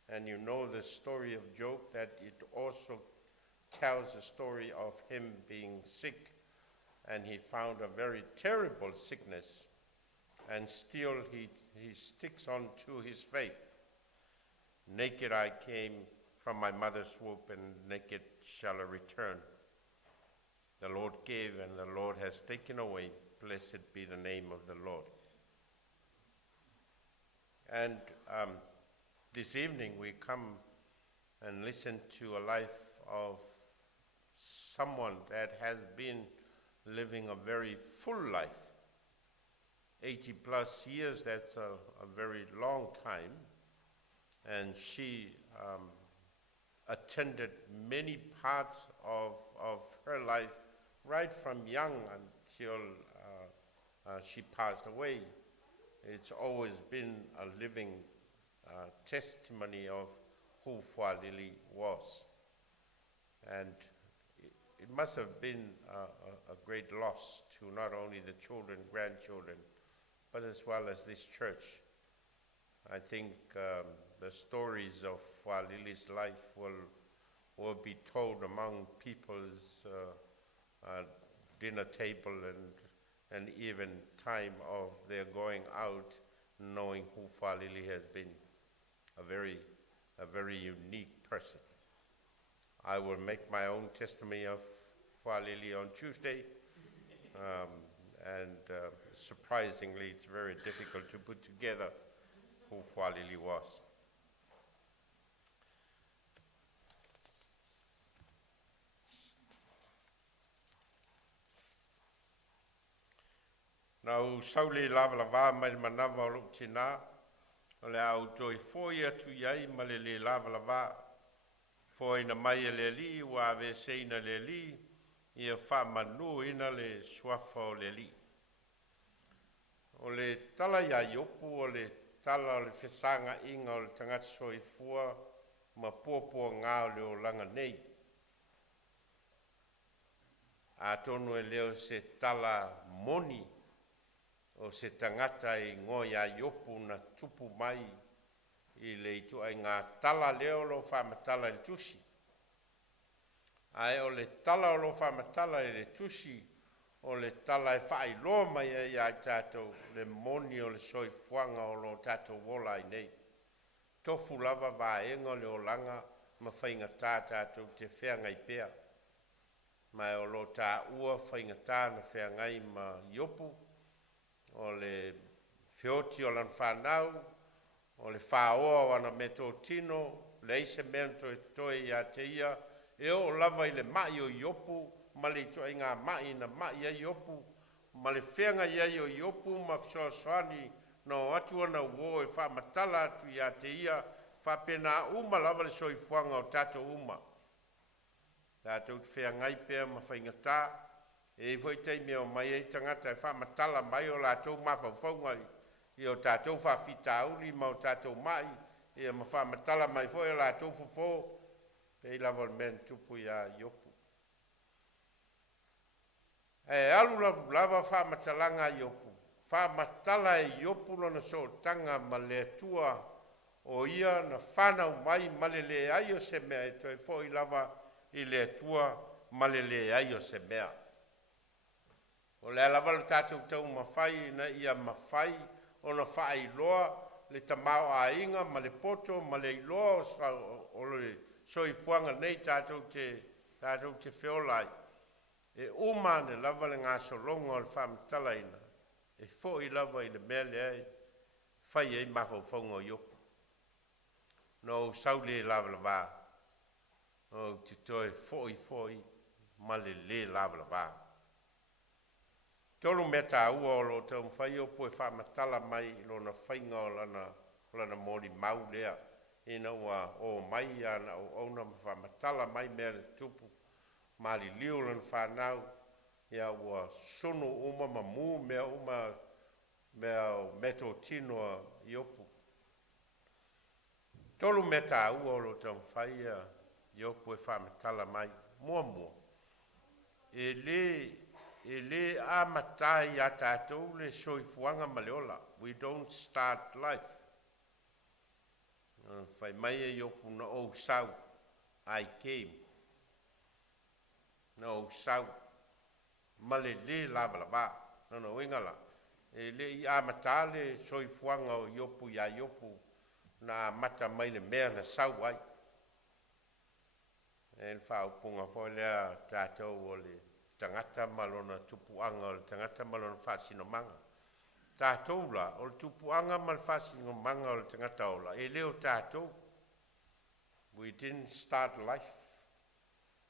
And you know the story of Job, that it also tells the story of him being sick, and he found a very terrible sickness, and still he sticks on to his faith. Naked I came from my mother's womb, and naked shall I return. The Lord gave, and the Lord has taken away. Blessed be the name of the Lord. And this evening we come and listen to a life of someone that has been living a very full life. 80 plus years, that's a very long time. And she attended many parts of her life, right from young until she passed away. It's always been a living testimony of who Fualili was. And it must have been a great loss to not only the children, grandchildren, but as well as this church. I think the stories of Fualili's life will be told among people's dinner table and even time of their going out, knowing who Fualili has been, a very unique person. I will make my own testimony of Fualili on Tuesday, and surprisingly, it's very difficult to put together who Fualili was. Nau saule lava mai manawa o lutina, o le au toi foi atu iai ma le lava, foi na mai le li, wa ave seina le li, ia wha manu ina le suafa o le li. O le tala ia iopu, o le tala o le whesanga inga o le tangata soifua, ma pōpua ngā o le o langa nei. A tonu e leo se tala moni, o se tangata I ngoi a iopu na tupu mai I le itu ai ngā tala leo lo whamatala le tusi. Ai o le tala o lo whamatala le tusi, o le tala e whai loa mai e ai tātou le moni o le soifuanga o lo tātou wola I nei. Tofu lava vaenga le o langa ma whainga tātou te whengai pēr. Mai o lo tā ua whainga tā na whengai ma iopu, o le whioti o lan whanau, o le whaoa wana me tō tino, le ise mea toe ia te ia, e o lava I le mai o iopu, ma le toi ngā mai na mai a iopu, ma le whenga ia o iopu, ma wsoaswani, no atu ana uo e whamatala atu ia te ia, whapena uma lava le soifuanga o tato uma. Tātou te whengai pēr ma whaingatā, e foi teime o mai e tangata e whamatala mai o lātou mawhauwhaungai I o tātou whawhitauli ma o tātou mai e ma whamatala mai foi o lātou fufo e lava o men tupu ia iopu. E alu lava whamatalanga iopu. Whamatala e iopu lona so tanga ma le tua o ia na whanau mai ma le ai o se mea e toi foi lava I le tua ma le ai o se mea. O le alawa le tātou tau mawhai na ia mawhai o na whai loa le tamau a inga ma le poto ma le iloa o le soifuanga nei tātou te whiolai. E uma ne lava le ngā solonga o le whamatala ina. E fōi lava I le mea le ai whai e mawhauwhaunga o iopu. No saule lava la wā. O te toi fōi ma le lava la wā. Tolu mea tā ua o lo tau mwhai o poe whamatala mai lo na whainga o lana mori mau lea. Ina ua o mai ana o ona whamatala mai mea le tupu. Mali liu lana whanau. Ia ua sunu uma mamu mea mea o meto tinoa iopu. Tolu mea tā ua o lo tau mwhai iopu e whamatala mai mua. E le e le a matai a tātou le soifuanga maleola. We don't start life. Whai mai e yopu na o sau, I came. Na o sau, male le lava lava, no ingala. E le I a mata le soifuanga o yopu ya yopu, na mata mai le mea na sau ai. E le whao punga fo lea tātou o le tangata malona tupuanga o le tangata malona whasino manga. Tātou la, o le tupuanga mal whasino manga o le tangata o la. E leo tātou, we didn't start life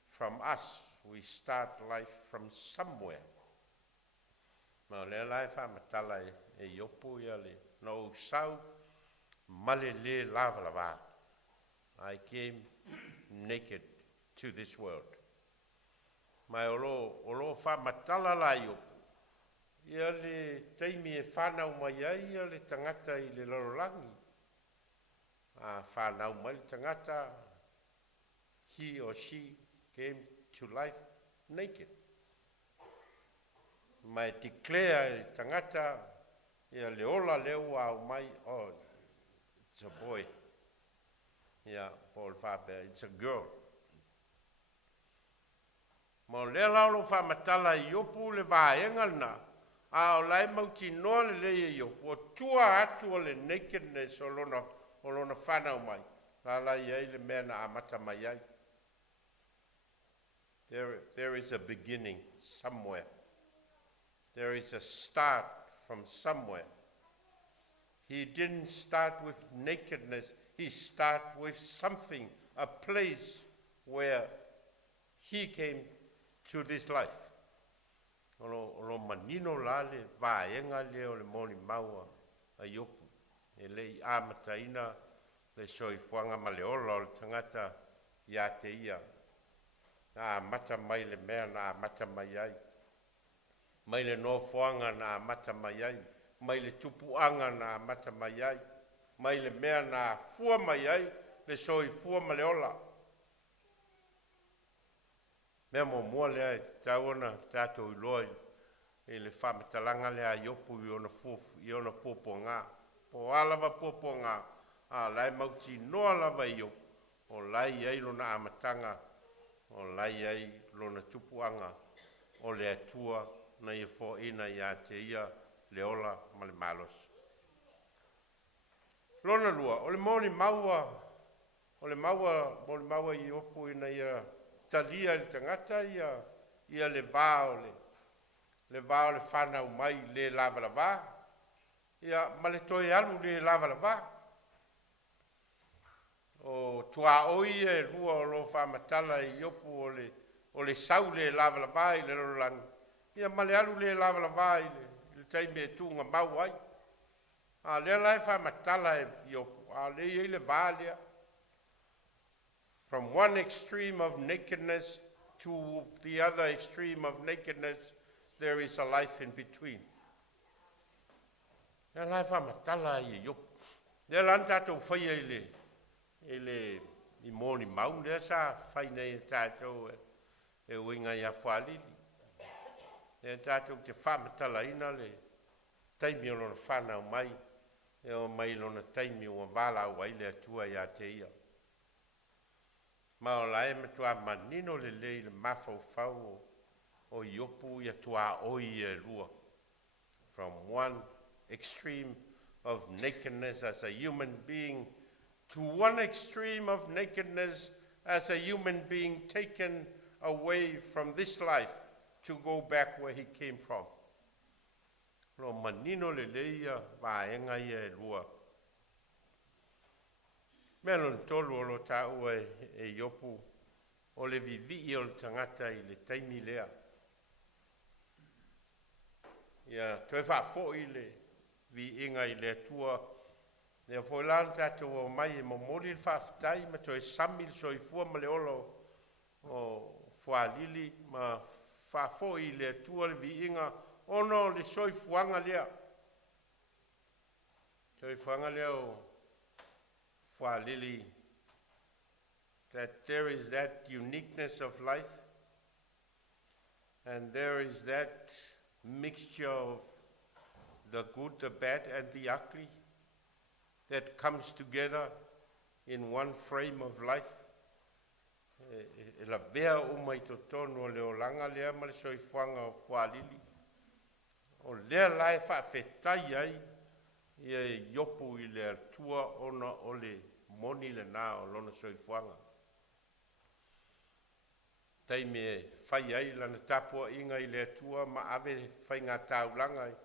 from us. We start life from somewhere. Ma le lai whamatala e yopu ia le. No sau, male le lava lava. I came naked to this world. Mai olo whamatala la yopu. Ia le teimi e whanau mai ai, ia le tangata I le lorolangi. Whanau mai le tangata, he or she came to life naked. Mai declare le tangata, ia le ola leo au mai, oh, it's a boy. Ia, Paul Faber, it's a girl. Ma le laulo whamatala I opu le vaenga na, a o lai mauti noa le lei yo, o tua atu o le nakedness o lona whanau mai. La iei le mea na amata mai ai. There is a beginning somewhere. There is a start from somewhere. He didn't start with nakedness. He started with something, a place where he came to this life. O manino la le vaenga le o le moni maua a yopu. E le I amataina le soifuanga maleola o le tangata ia te ia. Na mata mai le mea na mata mai ai. Mai le nofoanga na mata mai ai. Mai le tupuanga na mata mai ai. Mai le mea na fua mai ai le soifua maleola. Mea mo mua lea tauona tātou iloi e le whametalanga lea iopu I ona popo ngā. Po alawa popo ngā, a lai mauti noa lava I iopu. O lai ei lona amatanga, o lai ei lona tupuanga, o le atua na I fo ina ia te ia le ola ma le malos. Lona lua, o le moni maua I opu ina ia talia le tangata ia le vao le whanau mai le lava lava. Ia ma le toi alu le lava lava. O tua oi e rua o lo whamatala I opu o le sau le lava lava I le rolangi. Ia ma le alu le lava lava I le taime e tunga mau ai. A le lai whamatala I opu. A le I le valia. From one extreme of nakedness to the other extreme of nakedness, there is a life in between. Le lai whamatala I yopu. Le lan tātou whaia I moni mau lea sa whainei tātou e winga ia Fualili. Le tātou te whamatala ina le taimi o lona whanau mai, e o mai lona taimi o Vailaau ai le atua ia te ia. Ma o lae me tua manino le lei le mafau fau o iopu ia tua oi e lua. From one extreme of nakedness as a human being to one extreme of nakedness as a human being taken away from this life to go back where he came from. Lo manino le leia vaenga ia e lua. Melon tolu o lo tau e iopu o le vivi o le tangata I le taimi lea. Ia toe whafo I le vi inga I le atua. Ia fo lan tātou o mai e momori le whaftai ma toe samil soifua ma le olo o Fualili ma whafo I le atua le vi inga ono le soifuanga lea. Soifuanga lea o Fualili, that there is that uniqueness of life, And there is that mixture of the good, the bad, and the ugly that comes together in one frame of life. E la vea o mai to tono le o langa lea ma le soifuanga o Fualili. O lea lai whawhetai ai ia e yopu i le atua ona o le moni le nā o lona soifuanga. Tai me whai ai lana tapua inga i le atua ma ave whai ngā taulanga ai.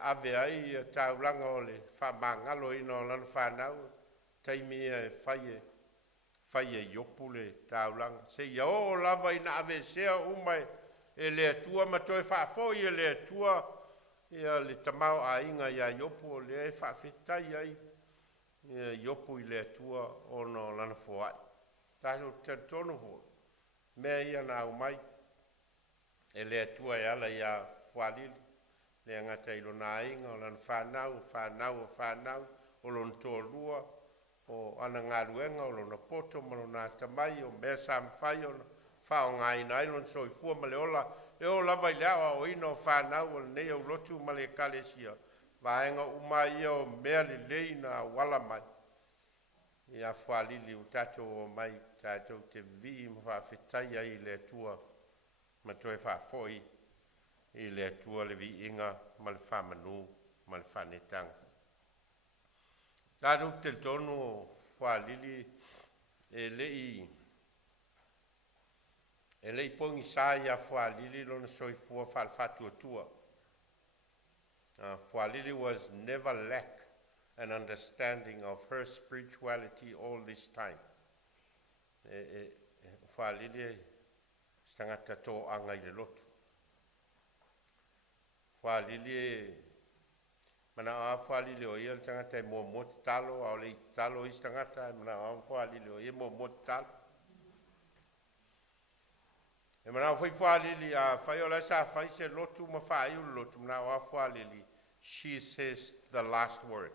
Ave ai taulanga o le whamangalo ina o lana whanau. Tai me whai e yopu le taulanga. Se ia o lava ina ave sea umai e le atua ma toi whafo i le atua ia le tamau a inga ia yopu o le whawhetai ai. Ia yopu i le atua o no lana whoai. Tālo te tono ho. Mea ia nā umai e le atua e ala ia Fualili. Le angata ilo nā inga o lana whanau o lona tōlua o ana ngā ruenga o lona poto ma lona tamai o mea samwhai o whao ngā ina ilon soifua ma le ola e o lava i leawa o ino o whanau o le nei au Lotu ma le kalesia vaenga umai o mea le leina wala mai ia Fualili o tatou o mai tatou te vi ma whawhetai ai le atua ma toe whafoi i le atua le vi inga ma le whamanu ma le whanetanga. Tātou te tonu o Fualili e lei pongi sa ia Fualili lona soifua whalwhatu atua. Fualili was never lack an understanding of her spirituality all this time. Fualili stangata tō anga i le Lotu. Fualili mana a Fualili o ia tangata e mo talo au le talo i tangata mana a Fualili o ia mo talo. E mana foi Fualili a fai o la sa fai se Lotu ma fai o Lotu mana a Fualili. She says the last word.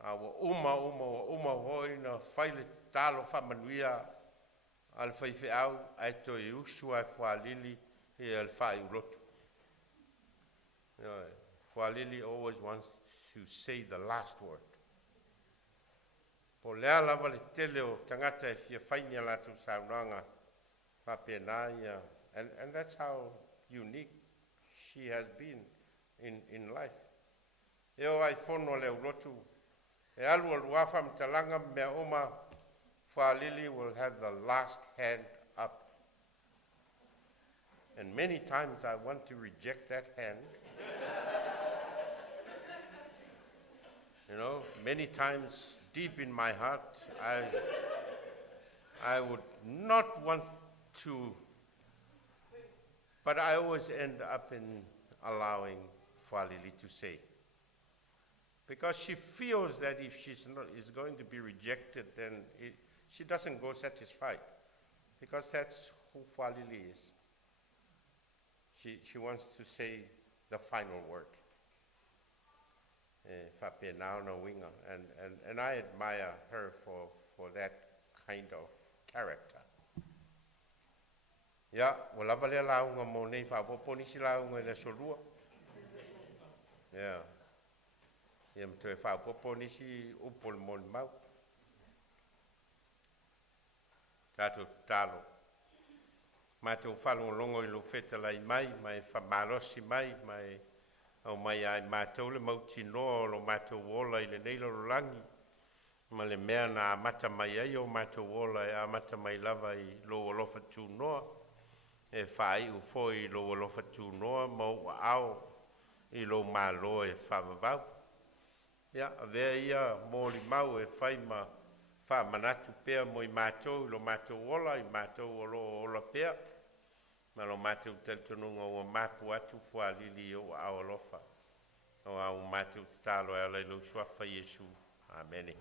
Uma hoi na fai le talo whamanuia al fai au ai to e usua e Fualili e al fai o Lotu. Fualili always wants to say the last word. Po lea lava le tele o tangata e fia whainia latu saunanga whapenaia. And that's how unique she has been in life. Eo ai fono le Lotu. E alu aluafa mtalanga mea oma Fualili will have the last hand up. And many times I want to reject that hand. You know, many times deep in my heart, I would not want to, but I always end up in allowing Fualili to say. Because she feels that if she's not, is going to be rejected, then she doesn't go satisfied. Because that's who Fualili is. She wants to say the final word. And I admire her for that kind of character. Ya, wala vale launga mo nei fa popo ni si launga le solua. Ya. Ia mto e fa popo ni si upol mon mau. Tato talo. Mato falo longo I lo feta lai mai fa malosi mai au mai ai mātou le mauti noa lo mātou wola I le neilo langi. Ma le mea na amata mai ai o mātou wola e amata mai lava I lo olofa tū noa. E whai u foi lo olofa tū noa ma ua au I lo mālo e whavavau. Ia, a vea ia mōli mau e whai ma whamanatu pea mo I mātou lo mātou wola I mātou ola pea. Ma lo mātou teltonunga ua māpu atu Fualili o au alofa. O au mātou talo e alai lo suafa Iesu. Amen. Amen.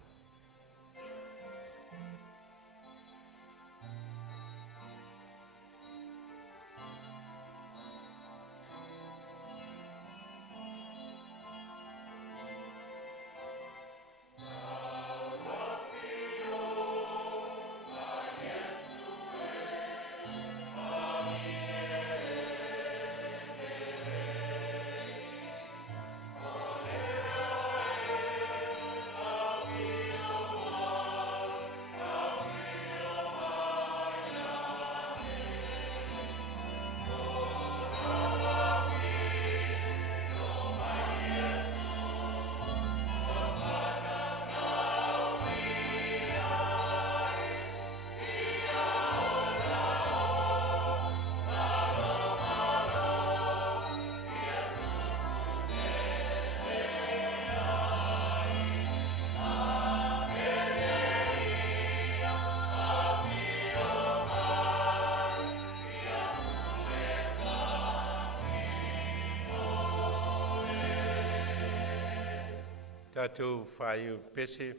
Tātou whai pese.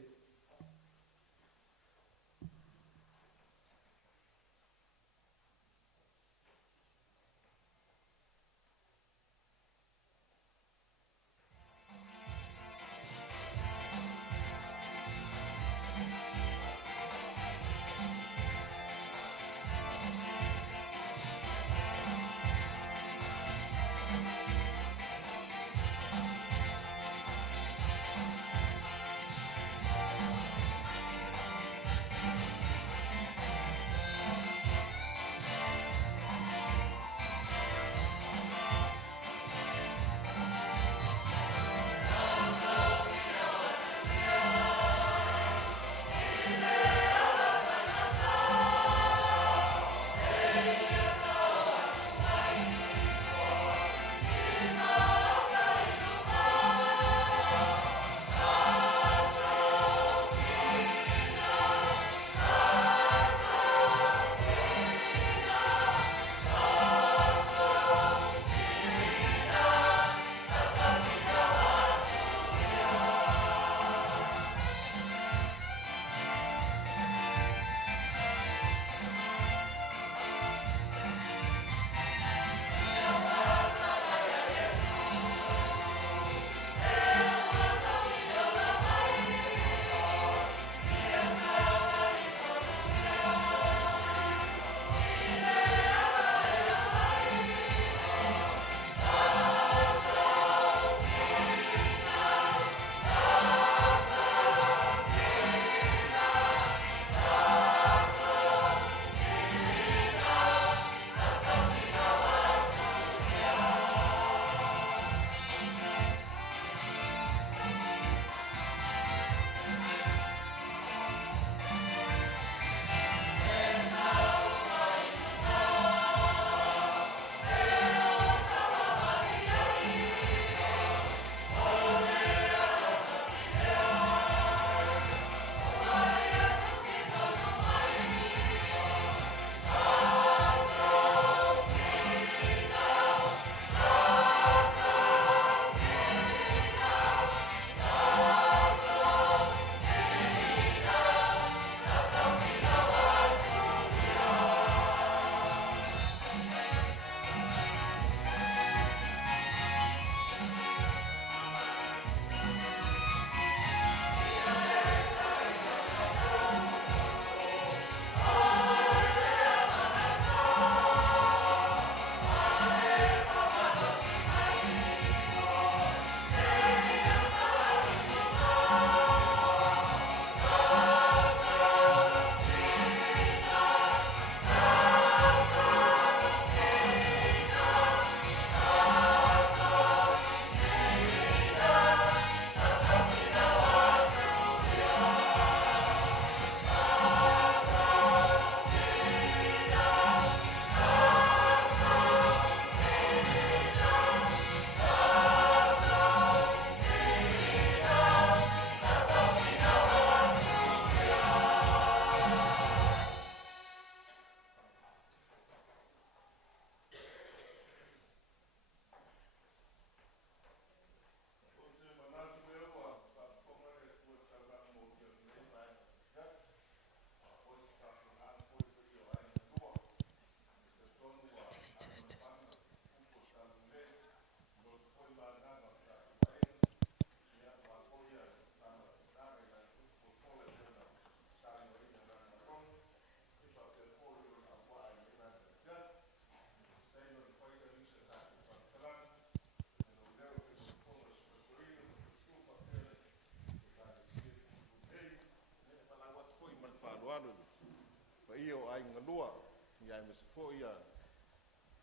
ia me se fo ia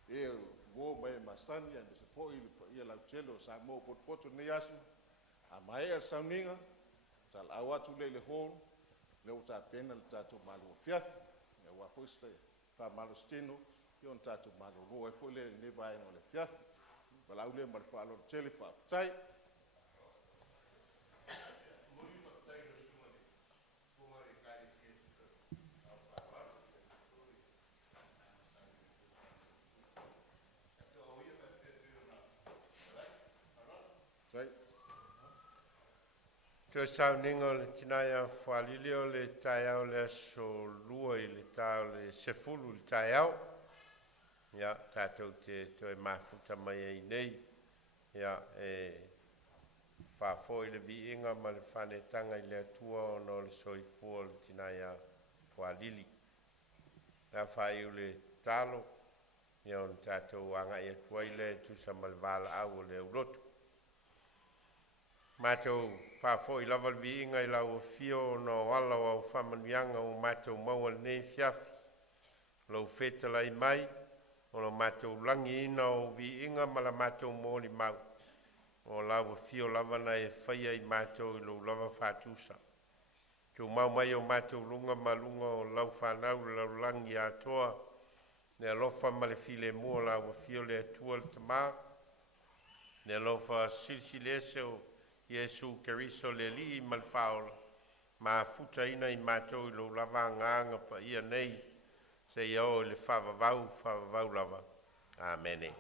e go mai masani ia me se fo ia la chelo sa mo pot ne yasu a mai er Sauniga tal awa tu le hol le uta pena le tatu malu fiaf e wa fo se fa malu stino yon tatu malu ro e fo le ne vai no le fiaf bala ule mal fa lo chele fa tai Tue Sauniga o le tinaia Fualili o le taiao le aso lua i le tau le sefulu le taiao. Ia, tātou te toe mafuta mai ai nei. Ia, whafo i le viinga ma le whanetanga i le atua o no le soifua o le tinaia Fualili. Ia whai u le talo. Ia o le tātou anga i atua i le tusa ma le Vailaau o le Lotu. Mātou whafo i lava viinga i lau fio no wala o whamanuianga o mātou maua nei fiafi. Lau whetala i mai, o lo mātou langi ina o viinga ma la mātou mōli mau. O lau fio lava na e whaia i mātou i lau lava whātusa. Tau mau mai o mātou lunga ma lunga o lau whanau lau langi atoa. Ne alofa ma le file mua lau fio le atua le tamā. Ne alofa silsilese o Yesu Keriso le li mal faola ma futa ina i matou lo lava nganga pa ia nei se yo le fava vau lava. Amen.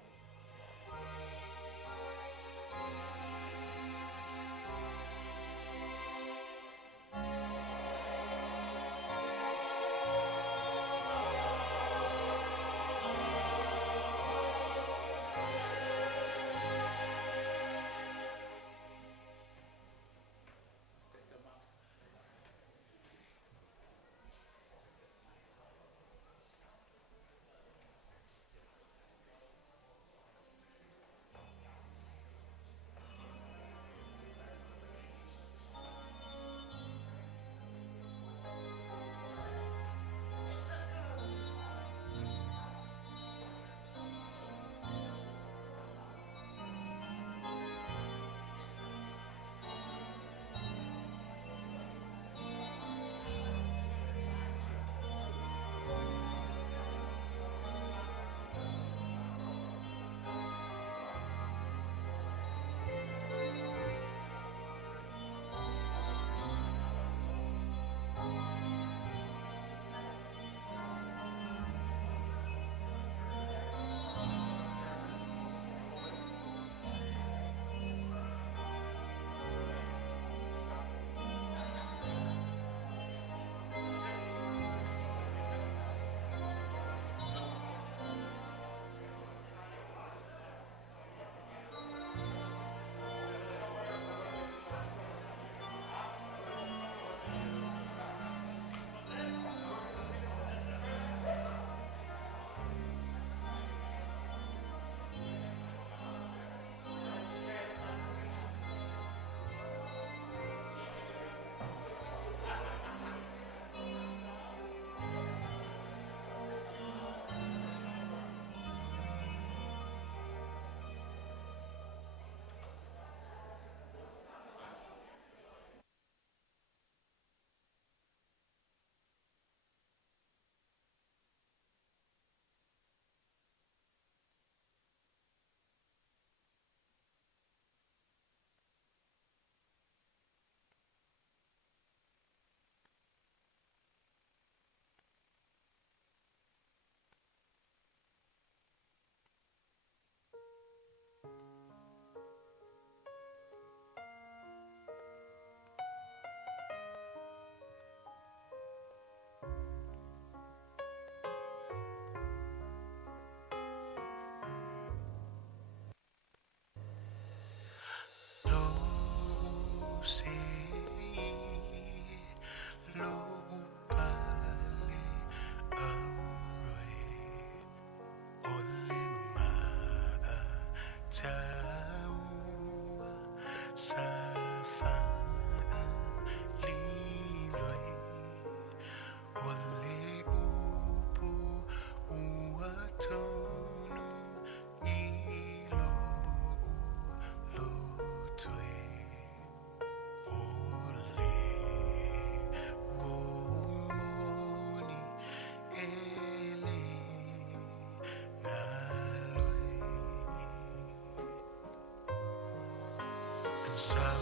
Sa